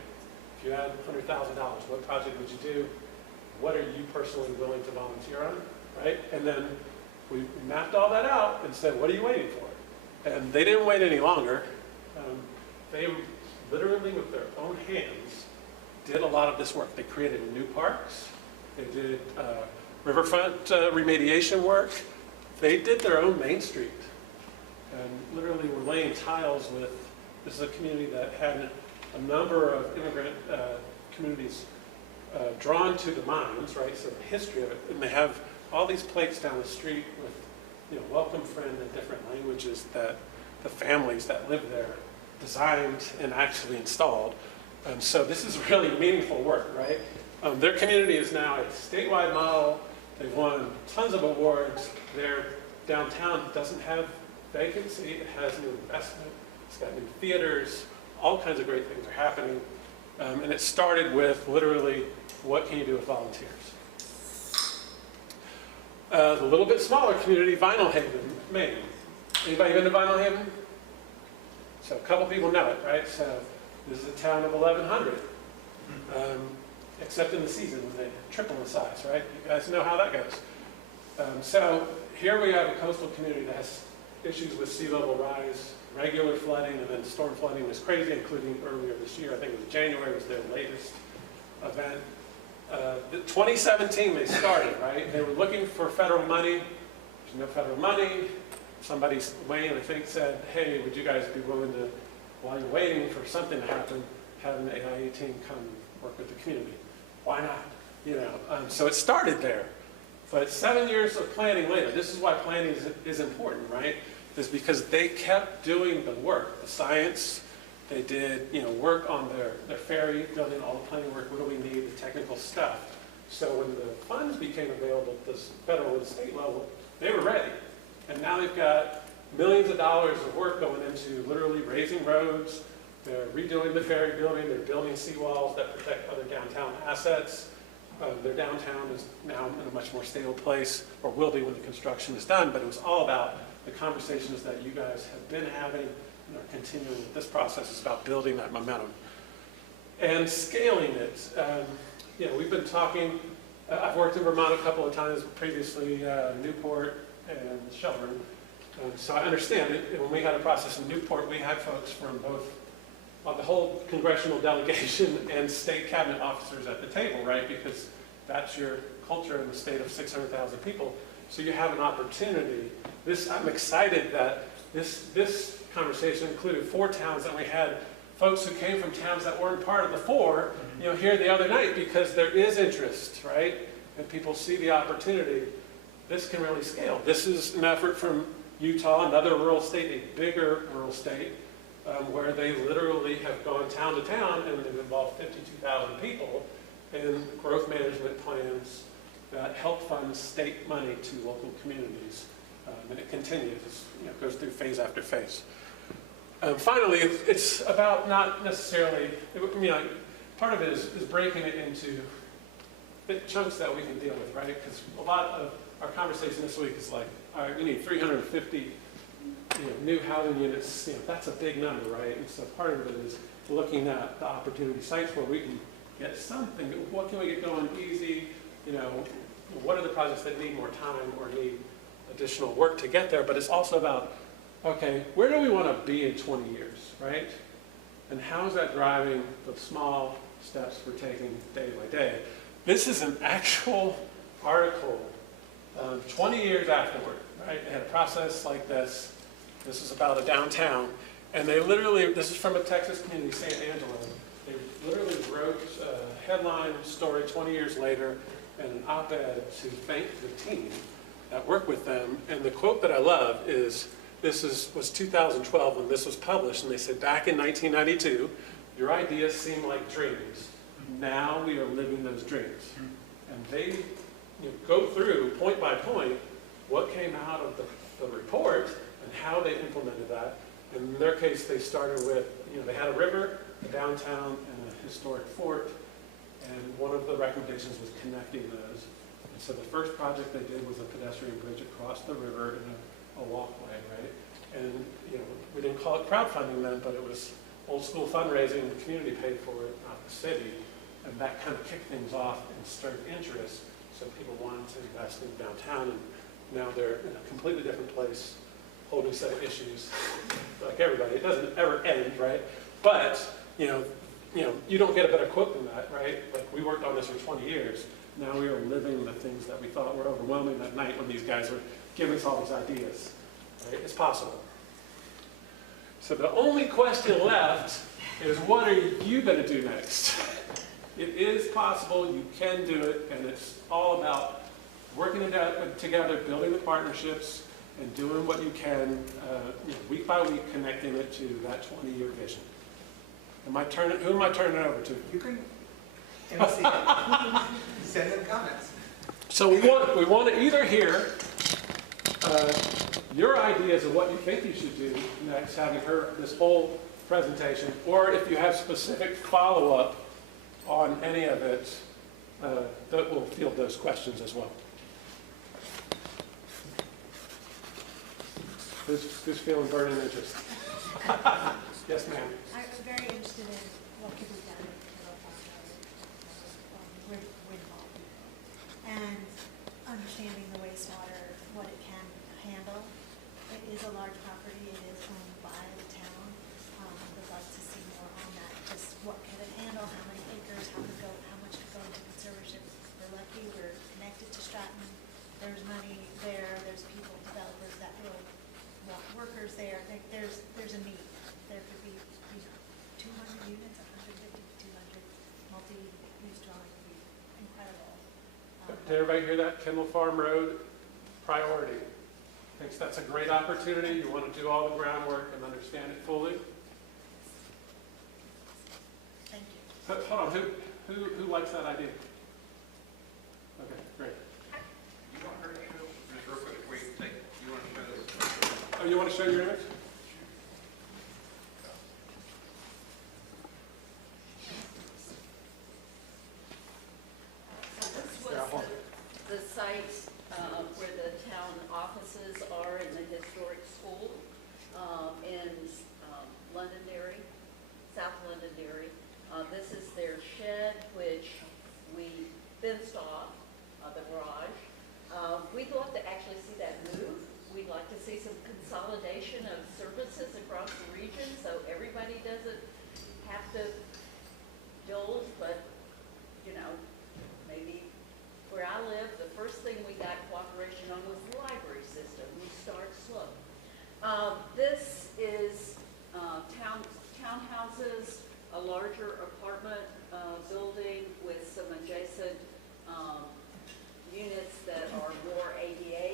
If you had $100,000, what project would you do? What are you personally willing to volunteer on, right? And then we mapped all that out and said, what are you waiting for? And they didn't wait any longer. They literally, with their own hands, did a lot of this work. They created new parks. They did riverfront remediation work. They did their own Main Street. And literally were laying tiles with, this is a community that had a number of immigrant communities drawn to the mines, right? So the history of it. And they have all these plates down the street with, you know, welcome friend in different languages that the families that live there designed and actually installed. So this is really meaningful work, right? Their community is now a statewide model. They've won tons of awards. Their downtown doesn't have vacancy. It has new investment. It's got new theaters. All kinds of great things are happening. And it started with literally, what can you do with volunteers? A little bit smaller community, Vinyl Haven, Maine. Anybody been to Vinyl Haven? So a couple people know it, right? So this is a town of 1,100, except in the season when they triple in size, right? You guys know how that goes. So here we have a coastal community that has issues with sea level rise, regular flooding, and then storm flooding was crazy, including earlier this year. I think it was January was their latest event. 2017 they started, right? They were looking for federal money. There's no federal money. Somebody, Wayne, I think, said, hey, would you guys be willing to, while you're waiting for something to happen, have an AIE team come work with the community? Why not? You know, so it started there. But 7 years of planning later, this is why planning is important, right? Is because they kept doing the work, the science. They did, you know, work on their ferry, building all the planning work. What do we need? The technical stuff. So when the funds became available at the federal and state level, they were ready. And now they've got millions of dollars of work going into literally raising roads. They're redoing the ferry building. They're building seawalls that protect other downtown assets. Their downtown is now in a much more stable place, or will be when the construction is done. But it was all about the conversations that you guys have been having and are continuing with this process. Is about building that momentum and scaling it. You know, we've been talking. I've worked in Vermont a couple of times previously, Newport and Shelburne. So I understand it. When we had a process in Newport, we had folks from both the whole congressional delegation and state cabinet officers at the table, right? Because that's your culture in the state of 600,000 people. So you have an opportunity. I'm excited that this conversation included 4 towns, and we had folks who came from towns that weren't part of the 4, you know, here the other night, because there is interest, right? And people see the opportunity. this can really scale. This is an effort from Utah, another rural state, a bigger rural state, where they literally have gone town to town and they've involved 52,000 people in growth management plans that help fund state money to local communities. And it continues, it goes through phase after phase. Finally, it's about not necessarily, part of it is breaking it into big chunks that we can deal with, right? Because a lot of our conversation this week is like, all right, we need 350 new housing units. That's a big number, right? And so part of it is looking at the opportunity sites where we can get something. What can we get going easy? What are the projects that need more time or need additional work to get there? But it's also about, okay, where do we want to be in 20 years, right? And how is that driving the small steps we're taking day by day? This is an actual article 20 years afterward, right? They had a process like this. This is about a downtown. And they literally, this is from a Texas community, San Angelo. They literally wrote a headline story 20 years later and an op-ed to thank the team that worked with them. And the quote that I love is, was 2012 when this was published, and they said, back in 1992, your ideas seemed like dreams. Now we are living those dreams. And they go through, point by point, what came out of the report and how they implemented that. And in their case, they started with, they had a river, a downtown, and a historic fort. And one of the recommendations was connecting those. And so the first project they did was a pedestrian bridge across the river and a walkway, right? And we didn't call it crowdfunding then, but it was old school fundraising. The community paid for it, not the city. And that kind of kicked things off and stirred interest. So people wanted to invest in downtown, and now they're in a completely different place, whole new set of issues. Like everybody, it doesn't ever end, right? But you don't get a better quote than that, right? Like, we worked on this for 20 years. Now we are living the things that we thought were overwhelming that night when these guys were giving us all these ideas. Right? It's possible. So the only question left is, what are you going to do next? It is possible, you can do it, and it's all about working together, building the partnerships, and doing what you can, week by week, connecting it to that 20-year vision. Who am I turning it over to? You can send them comments. So we want to either hear your ideas of what you think you should do next, having heard this whole presentation, or if you have specific follow-up on any of it, that will field those questions as well. Who's feeling burning interest? Yes, ma'am. I'm very interested in what can be done with windfall and understanding the wastewater, what it can handle. It is a large property. It is owned by the town. Would like to see more on that. Just what can it handle? How many acres? How much could go into conservatorship? We're lucky. We're connected to Stratton. There's money there. There's people, developers that will want workers there. There's a need. There could be 200 units, 150 to 200 multi-use dwelling would be incredible. Did everybody hear that? Kendall Farm Road, priority. Thinks that's a great opportunity. You want to do all the groundwork and understand it fully. Thank you. Hold on, who likes that idea? Okay, great. You want her to show, just real quick, before you take, you want to show this? Oh, you want to show your image? So this was the site where the town offices are in the historic school in Londonderry, South Londonderry. This is their shed, which we fenced off, the garage. We'd love to actually see that move. We'd like to see some consolidation of services across the region so everybody doesn't have to indulge, but, maybe where I live, the first thing we got cooperation on was the library system. We start slow. This is townhouses, a larger apartment building with some adjacent units that are more ADA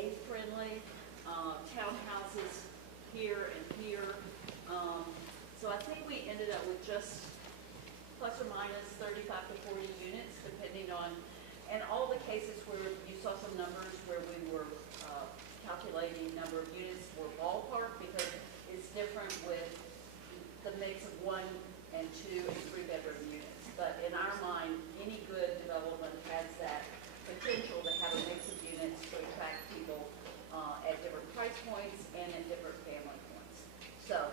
And all the cases where you saw some numbers where we were calculating number of units were ballpark, because it's different with the mix of 1 and 2 and 3 bedroom units. But in our mind, any good development has that potential to have a mix of units to attract people at different price points and at different family points. So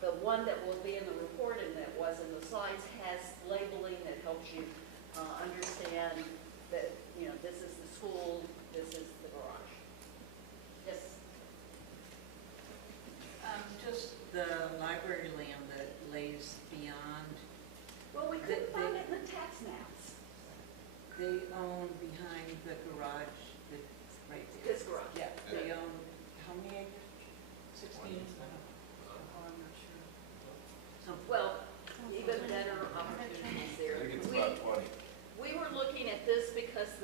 the one that will be in the report and that was in the slides has labeling that helps you understand that, you know, this is the school, this is the garage. Yes? Just the library land that lays beyond, Well, we couldn't find it in the tax maps. they own behind the garage that's right there. This garage. Yeah, they own, how many acres? 16? Oh, I'm not sure. Something. Well, even better opportunities there. I think it's about 20. We were looking at this because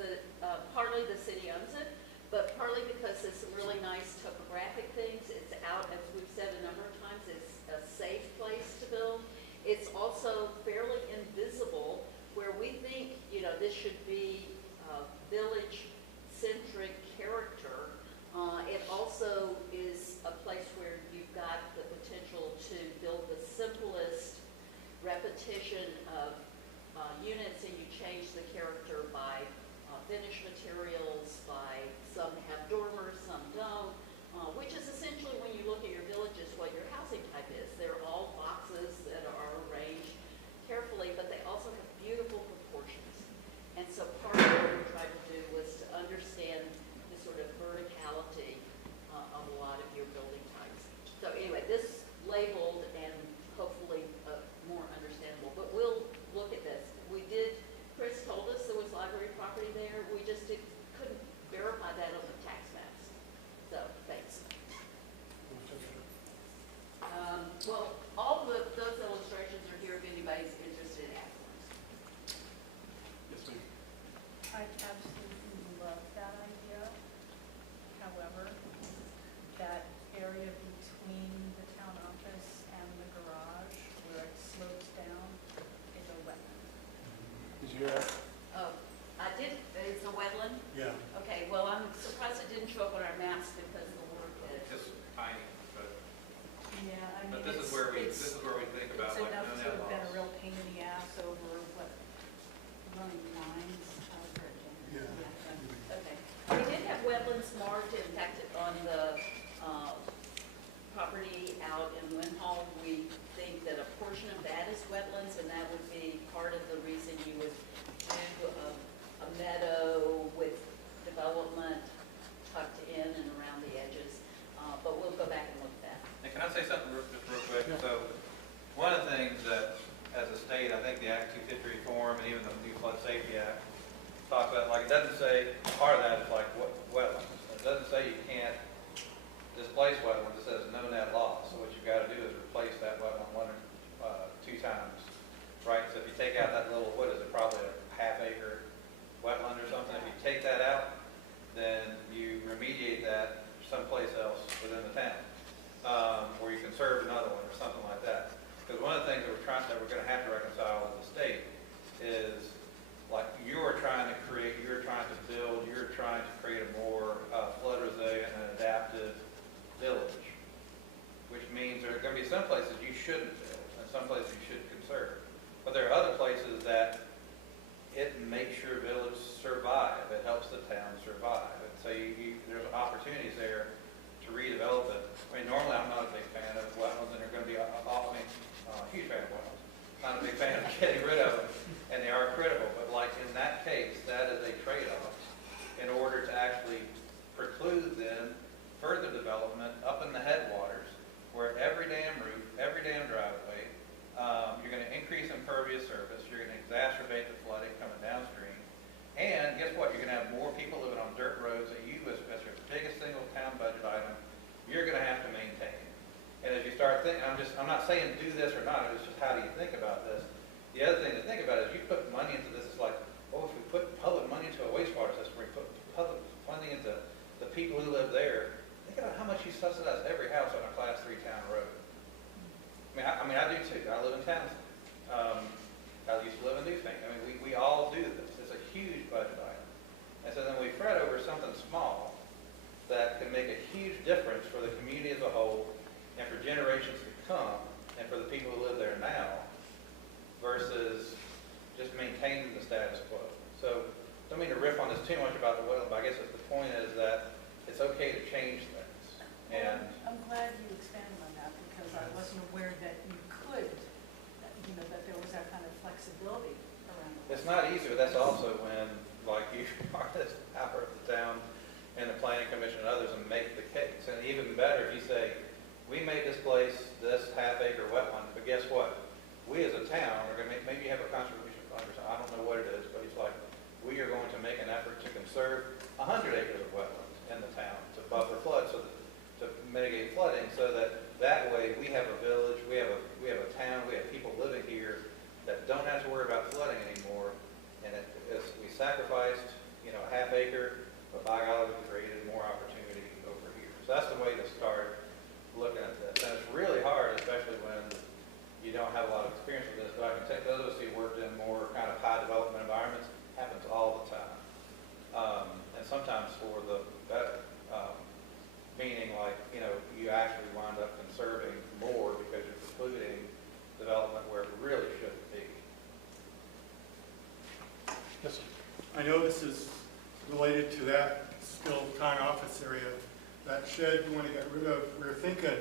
partly the city owns it, but partly because it's some really nice topographic things. It's out, as we've said a number of times, it's a safe place to build. It's also fairly invisible, where we think, you know, this should be village-centric character. It also is a place where you've got the potential to build the simplest repetition of units, and you change the character by finished materials, by some have dormers, some don't, which is essentially, when you look at your villages, what your housing type is. They're all boxes that are arranged carefully, but they also have beautiful proportions. And so part of what we tried to do was to understand the sort of verticality of a lot of your building types. So anyway, this labeled and hopefully more understandable, but we'll look at this. Chris told us there was library property there. We just couldn't verify that on the tax maps. So, thanks. Well, all those illustrations are here if anybody's interested in asking. Yes, ma'am. I absolutely love that idea. However, that area between the town office and the garage, where it slopes down, is a wetland. Did you hear that? Oh, I did, it's a wetland? Yeah. Okay, well, I'm surprised it didn't show up on our maps because the work had. Just tiny, but Yeah, I mean, this is where we think about like enough no to net have been a loss. real pain in the ass over what, running lines out of Virginia. Okay. We did have wetlands marked, in fact, on the property out in Winhall. We think that a portion of that is wetlands, and that would be part of the reason you would do a meadow with development tucked in and around the edges. But we'll go back and look at that. And can I say something just real quick? So one of the things that, as a state, I think the Act 250 reform and even the new Flood Safety Act talks about, like, it doesn't say, part of that is like wetlands. It doesn't say you can't displace wetlands. It says no net loss. So what you've got to do is replace that wetland 1 or 2 times, right? So if you take out that little, what is it, probably a half-acre wetland or something, if you take that out, then you remediate that someplace else within the town, or you conserve another one or something like that. Because one of the things that we're going to have to reconcile with the state is, like, you're trying to build, you're trying to create a more flood resilient and adaptive village, which means there are going to be some places you shouldn't build and some places you should conserve. But there are other places that it makes your village survive. It helps the town survive. And so there's opportunities there to redevelop it. I mean, normally I'm not a big fan of wetlands, and they're going to be, a huge fan of wetlands. Not a big fan of getting rid of them, and they are critical. But like in that case, that is a trade-off in order to actually preclude then further development up in the headwaters, where every damn roof, every damn driveway, you're going to increase impervious surface, you're going to exacerbate the flooding coming downstream, and guess what? You're going to have more people living on dirt roads that you, as your biggest single town budget item, you're going to have to maintain. And as you start thinking, I'm not saying do this or not, it's just how do you think about this? The other thing to think about is you put money into this, it's like, well, if we put public money into a wastewater system, we put public funding into the people who live there, think about how much you subsidize every house on a Class 3 town road. I mean, I do too. I live in Townsend. I used to live in Newfane. I mean, we all do this. It's a huge budget item. And so then we fret over something small that can make a huge difference for the community as a whole and for generations to come and for the people who live there now versus just maintaining the status quo. So don't mean to riff on this too much about the wetland, but I guess the point is that it's okay to change things. And I'm glad you expanded on that, because I wasn't aware that you could, that there was that kind of flexibility around it. it's not easy, but that's also when, like, you are this power of the town and the planning commission and others and make the case. And even better if you say, we made this place this half-acre wetland, but guess what? We as a town are going to maybe have a conservation fund or something, I don't know what it is, but it's like, we are going to make an effort to conserve 100 acres of wetlands in the town to buffer flood, so that, to mitigate flooding, so that way we have a village, we have a town, we have people living here that don't have to worry about flooding anymore. And we sacrificed, a half acre, but by God, we created more opportunity over here. So that's the way to start looking at this. And it's really hard, especially when you don't have a lot of experience with this, but I can take those of us who worked in more kind of high development environments, happens all the time. And sometimes for the better, meaning like, you actually wind up conserving more because you're precluding development where it really shouldn't be. Yes, sir. I know this is related to that still town office area. That shed you want to get rid of, we're thinking,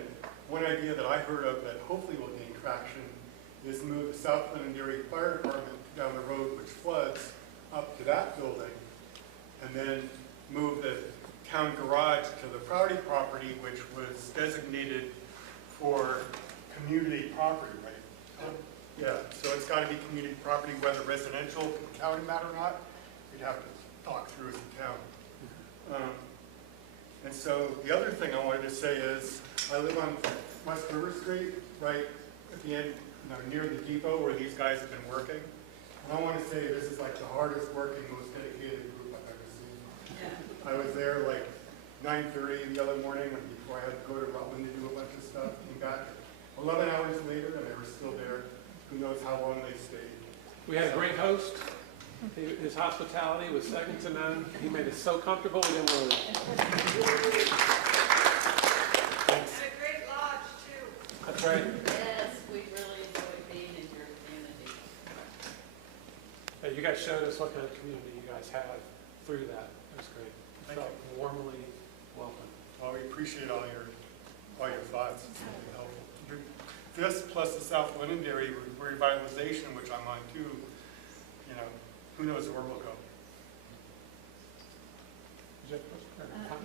one idea that I heard of that hopefully will gain traction is move the South Londonderry Fire Department down the road, which floods, up to that building, and then move the town garage to the Prouty property, which was designated for community property, right? Yeah, so it's got to be community property, whether residential can count in that or not. We'd have to talk through as a town. And so the other thing I wanted to say is, I live on West River Street, right at the end, near the depot where these guys have been working. And I want to say this is like the hardest working, most dedicated group I've ever seen. Yeah. I was there like 9:30 the other morning before I had to go to Rutland to do a bunch of stuff. Came back 11 hours later and they were still there. Who knows how long they stayed. We had a great host. His hospitality was second to none. He made us so comfortable we didn't want to leave. And a great lodge, too. That's right. Yes, we really enjoyed being in your community. You guys showed us what kind of community you guys have through that. It was great. I felt warmly welcome. Well, we appreciate all your thoughts. It's really helpful. This plus the South Londonderry revitalization, which I'm on too, who knows where we'll go.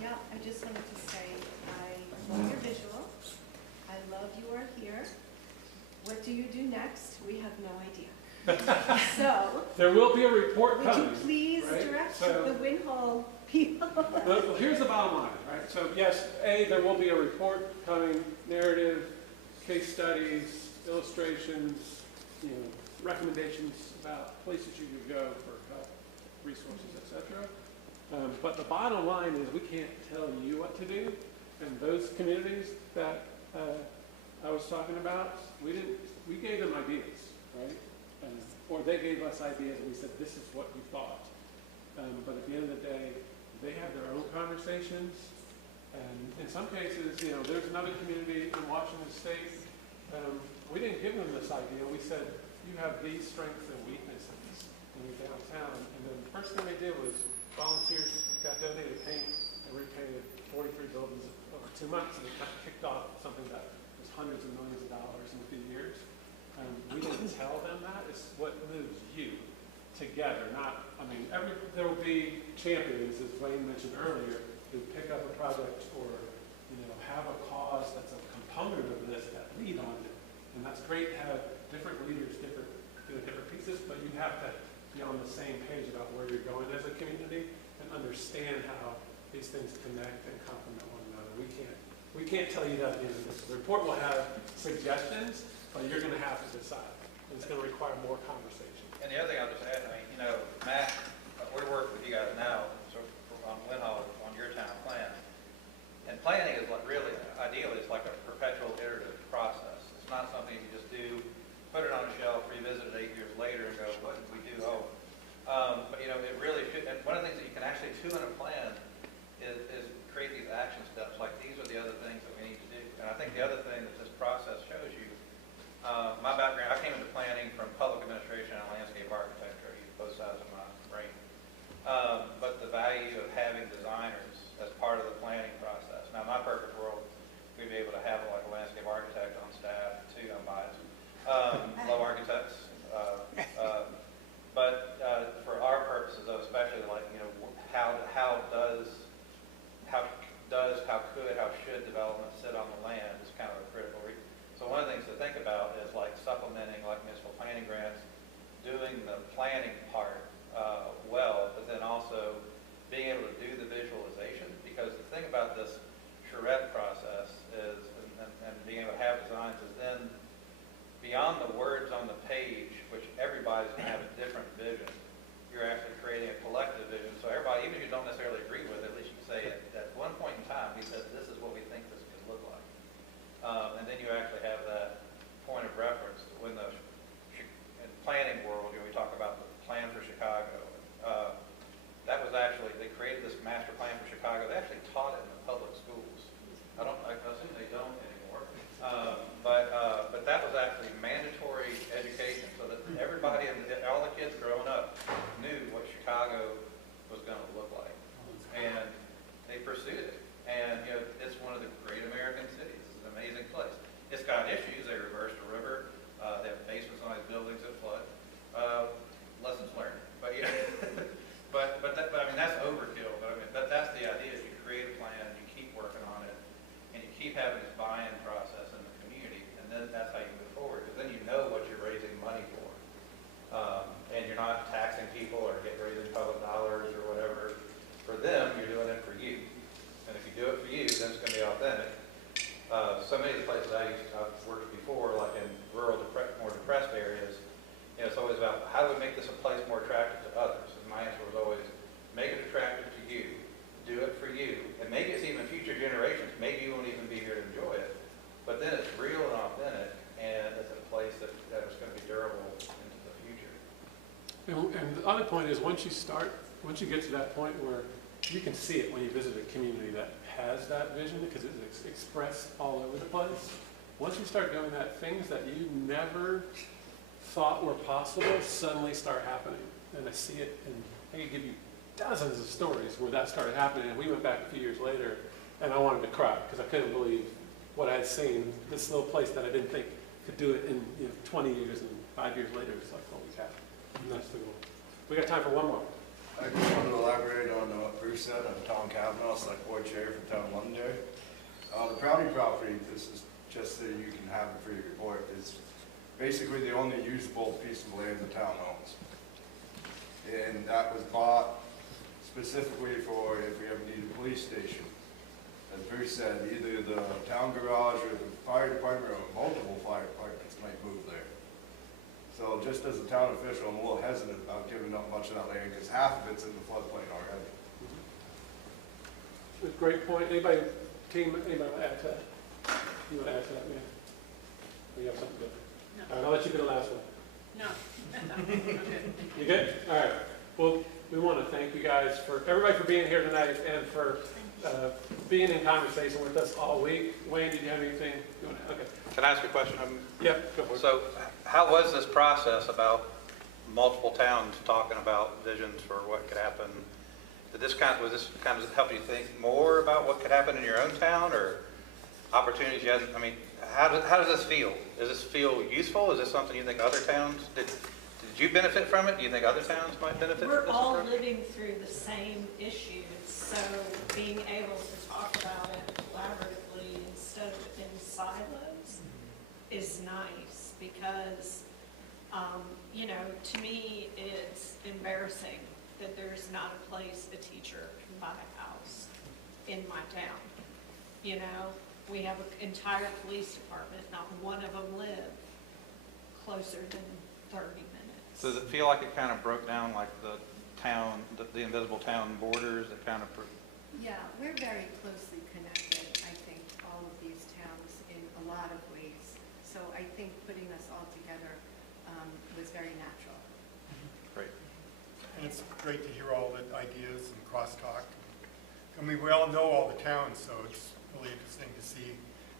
Yeah, I just wanted to say, I love your visual. I love you are here. What do you do next? We have no idea. So, there will be a report would coming. you please right? direct So, the Winhall people? well, here's the bottom line, right? So yes, there will be a report coming, narrative, case studies, illustrations, recommendations about places you could go for help, resources, etc. But the bottom line is we can't tell you what to do. And those communities that I was talking about, we gave them ideas, right? Or they gave us ideas and we said, this is what we thought. But at the end of the day, they have their own conversations. And in some cases, there's another community in Washington State. We didn't give them this idea. We said, you have these strengths and weaknesses in your downtown. And then the first thing they did was volunteers got donated paint and repainted 43 buildings over 2 months. And it kind of kicked off something that was hundreds of millions of dollars in a few years. We didn't tell them that. It's what moves you together. There will be champions, as Wayne mentioned earlier, who pick up a project or have a cause that's a component of this that lead on it. And that's great to have different leaders, different pieces, but you have to be on the same page about where you're going as a community and understand how these things connect and complement one another. We can't tell you that at the end of this. The report will have suggestions, but you're going to have to decide. And it's going to require more conversation. And the other thing I'll just add, Matt, we're working with you guys now, so on Winhall, on your town plan. And planning is really, ideally, it's like a perpetual iterative process. It's not something you just do, put it on a shelf, revisit it 8 years later and go, what did we do? Oh, But, you know, it really should, and one of the things that you can actually do in a plan is create these action steps, like these are the other things that we need to do. And I think the other thing that this process shows you, my background, I came into planning from public administration and landscape architecture. I use both sides of my brain. But the value of having designers as part of the planning process. Now, in my perfect world, we'd be able to have like a landscape architect on staff too. I'm biased. Love architects. But for our purposes, though, especially like, you know, how should development sit on the land is kind of a critical reason. So one of the things to think about is like supplementing like municipal planning grants, doing the planning part well, but then also being able to do the visualization. Because the thing about this charrette process is, and being able to have designs is then beyond the words on the page, which everybody's going to have a different vision, you're actually creating a collective vision. So everybody, even if you don't necessarily agree with it, at least you can say at one point in time, we said, this is what we think this could look like. And then you actually have that point of reference. When the in planning world, you know, we talk about the plan for Chicago. That was actually, they created this master plan for Chicago. They actually taught it in the public schools. I assume they don't anymore. But that was actually mandatory education so that everybody, all the kids growing up knew what Chicago was going to look like. And they pursued it. And, you know, it's one of the great American cities. It's an amazing place. It's got issues. They reversed a river. They have basements on these buildings that flood. Lessons learned. But, yeah. but I mean, that's overkill. But I mean, that's the idea is you create a plan, you keep working on it, and you keep having this buy-in process in the community, and then that's how you move forward, because then you know what you're raising money for. And you're not taxing people or raising public dollars or whatever. For them, you're doing it for you. And if you do it for you, then it's going to be authentic. So many of the places I've worked before, like in rural, more depressed areas, you know, it's always about how do we make this a place more attractive to others? And my answer was always, make it attractive to you, do it for you, and maybe it's even future generations. Maybe you won't even be here to enjoy it, but then it's real and authentic, and it's a place that is going to be durable into the future. And the other point is once you get to that point where you can see it when you visit a community that has that vision because it's expressed all over the place. Once you start doing that, things that you never thought were possible suddenly start happening. And I see it, and I can give you dozens of stories where that started happening. And we went back a few years later, and I wanted to cry because I couldn't believe what I had seen. This little place that I didn't think could do it in 20 years, and 5 years later, it's like, holy cow. And that's the goal. We got time for one more. I just wanted to elaborate on what Bruce said. I'm Tom Kavanaugh, select board chair for town of Londonderry. The Prouty property, this is just so you can have it for your report, is basically the only usable piece of land the town owns. And that was bought specifically for if we ever need a police station. As Bruce said, either the town garage or the fire department or multiple fire departments might move there. So just as a town official, I'm a little hesitant about giving up much of that land because half of it's in the floodplain already. Great point. Anybody want to add to that? You want to add to that, man? Or you have something good? No. All right, I'll let you get the last one. No. You good? All right. Well, we want to thank you guys everybody for being here tonight and for being in conversation with us all week. Wayne, did you have anything? Okay. Can I ask you a question? Yep, go for it. So how was this process about multiple towns talking about visions for what could happen? Was this kind of help you think more about what could happen in your own town or opportunities you hadn't? I mean, how does this feel? Does this feel useful? Is this something you think other towns, did you benefit from it? Do you think other towns might benefit from this? We're all living through the same issues, so being able to talk about it collaboratively instead of in silos is nice because, to me, it's embarrassing that there's not a place a teacher can buy a house in my town. We have an entire police department, not one of them live closer than 30 minutes. Does it feel like it kind of broke down like the town, the invisible town borders that kind of... Yeah, we're very closely connected, I think, all of these towns in a lot of ways. So I think putting us all together was very natural. Great. And great to hear all the ideas and crosstalk. I mean, we all know all the towns, so it's really interesting to see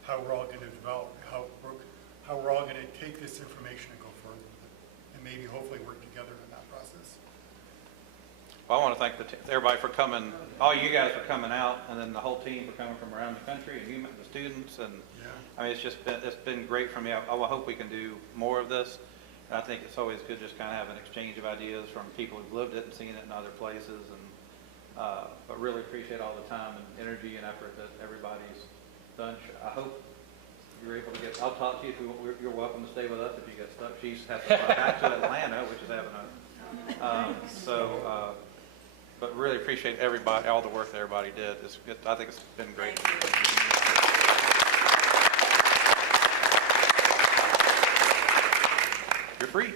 how we're all going to develop, how we're all going to take this information and go further with it, and maybe hopefully work together in that process. Well, I want to thank everybody for coming, all you guys for coming out, and then the whole team for coming from around the country, and you, the students, and I mean, it's been great for me. I hope we can do more of this. And I think it's always good just kind of have an exchange of ideas from people who've lived it and seen it in other places, and but really appreciate all the time and energy and effort that everybody's done. I hope you're able to get, I'll talk to you, you're welcome to stay with us if you get stuck. She's had to fly back to Atlanta, which is having a, but really appreciate everybody, all the work that everybody did. It's good. I think it's been great. You're free.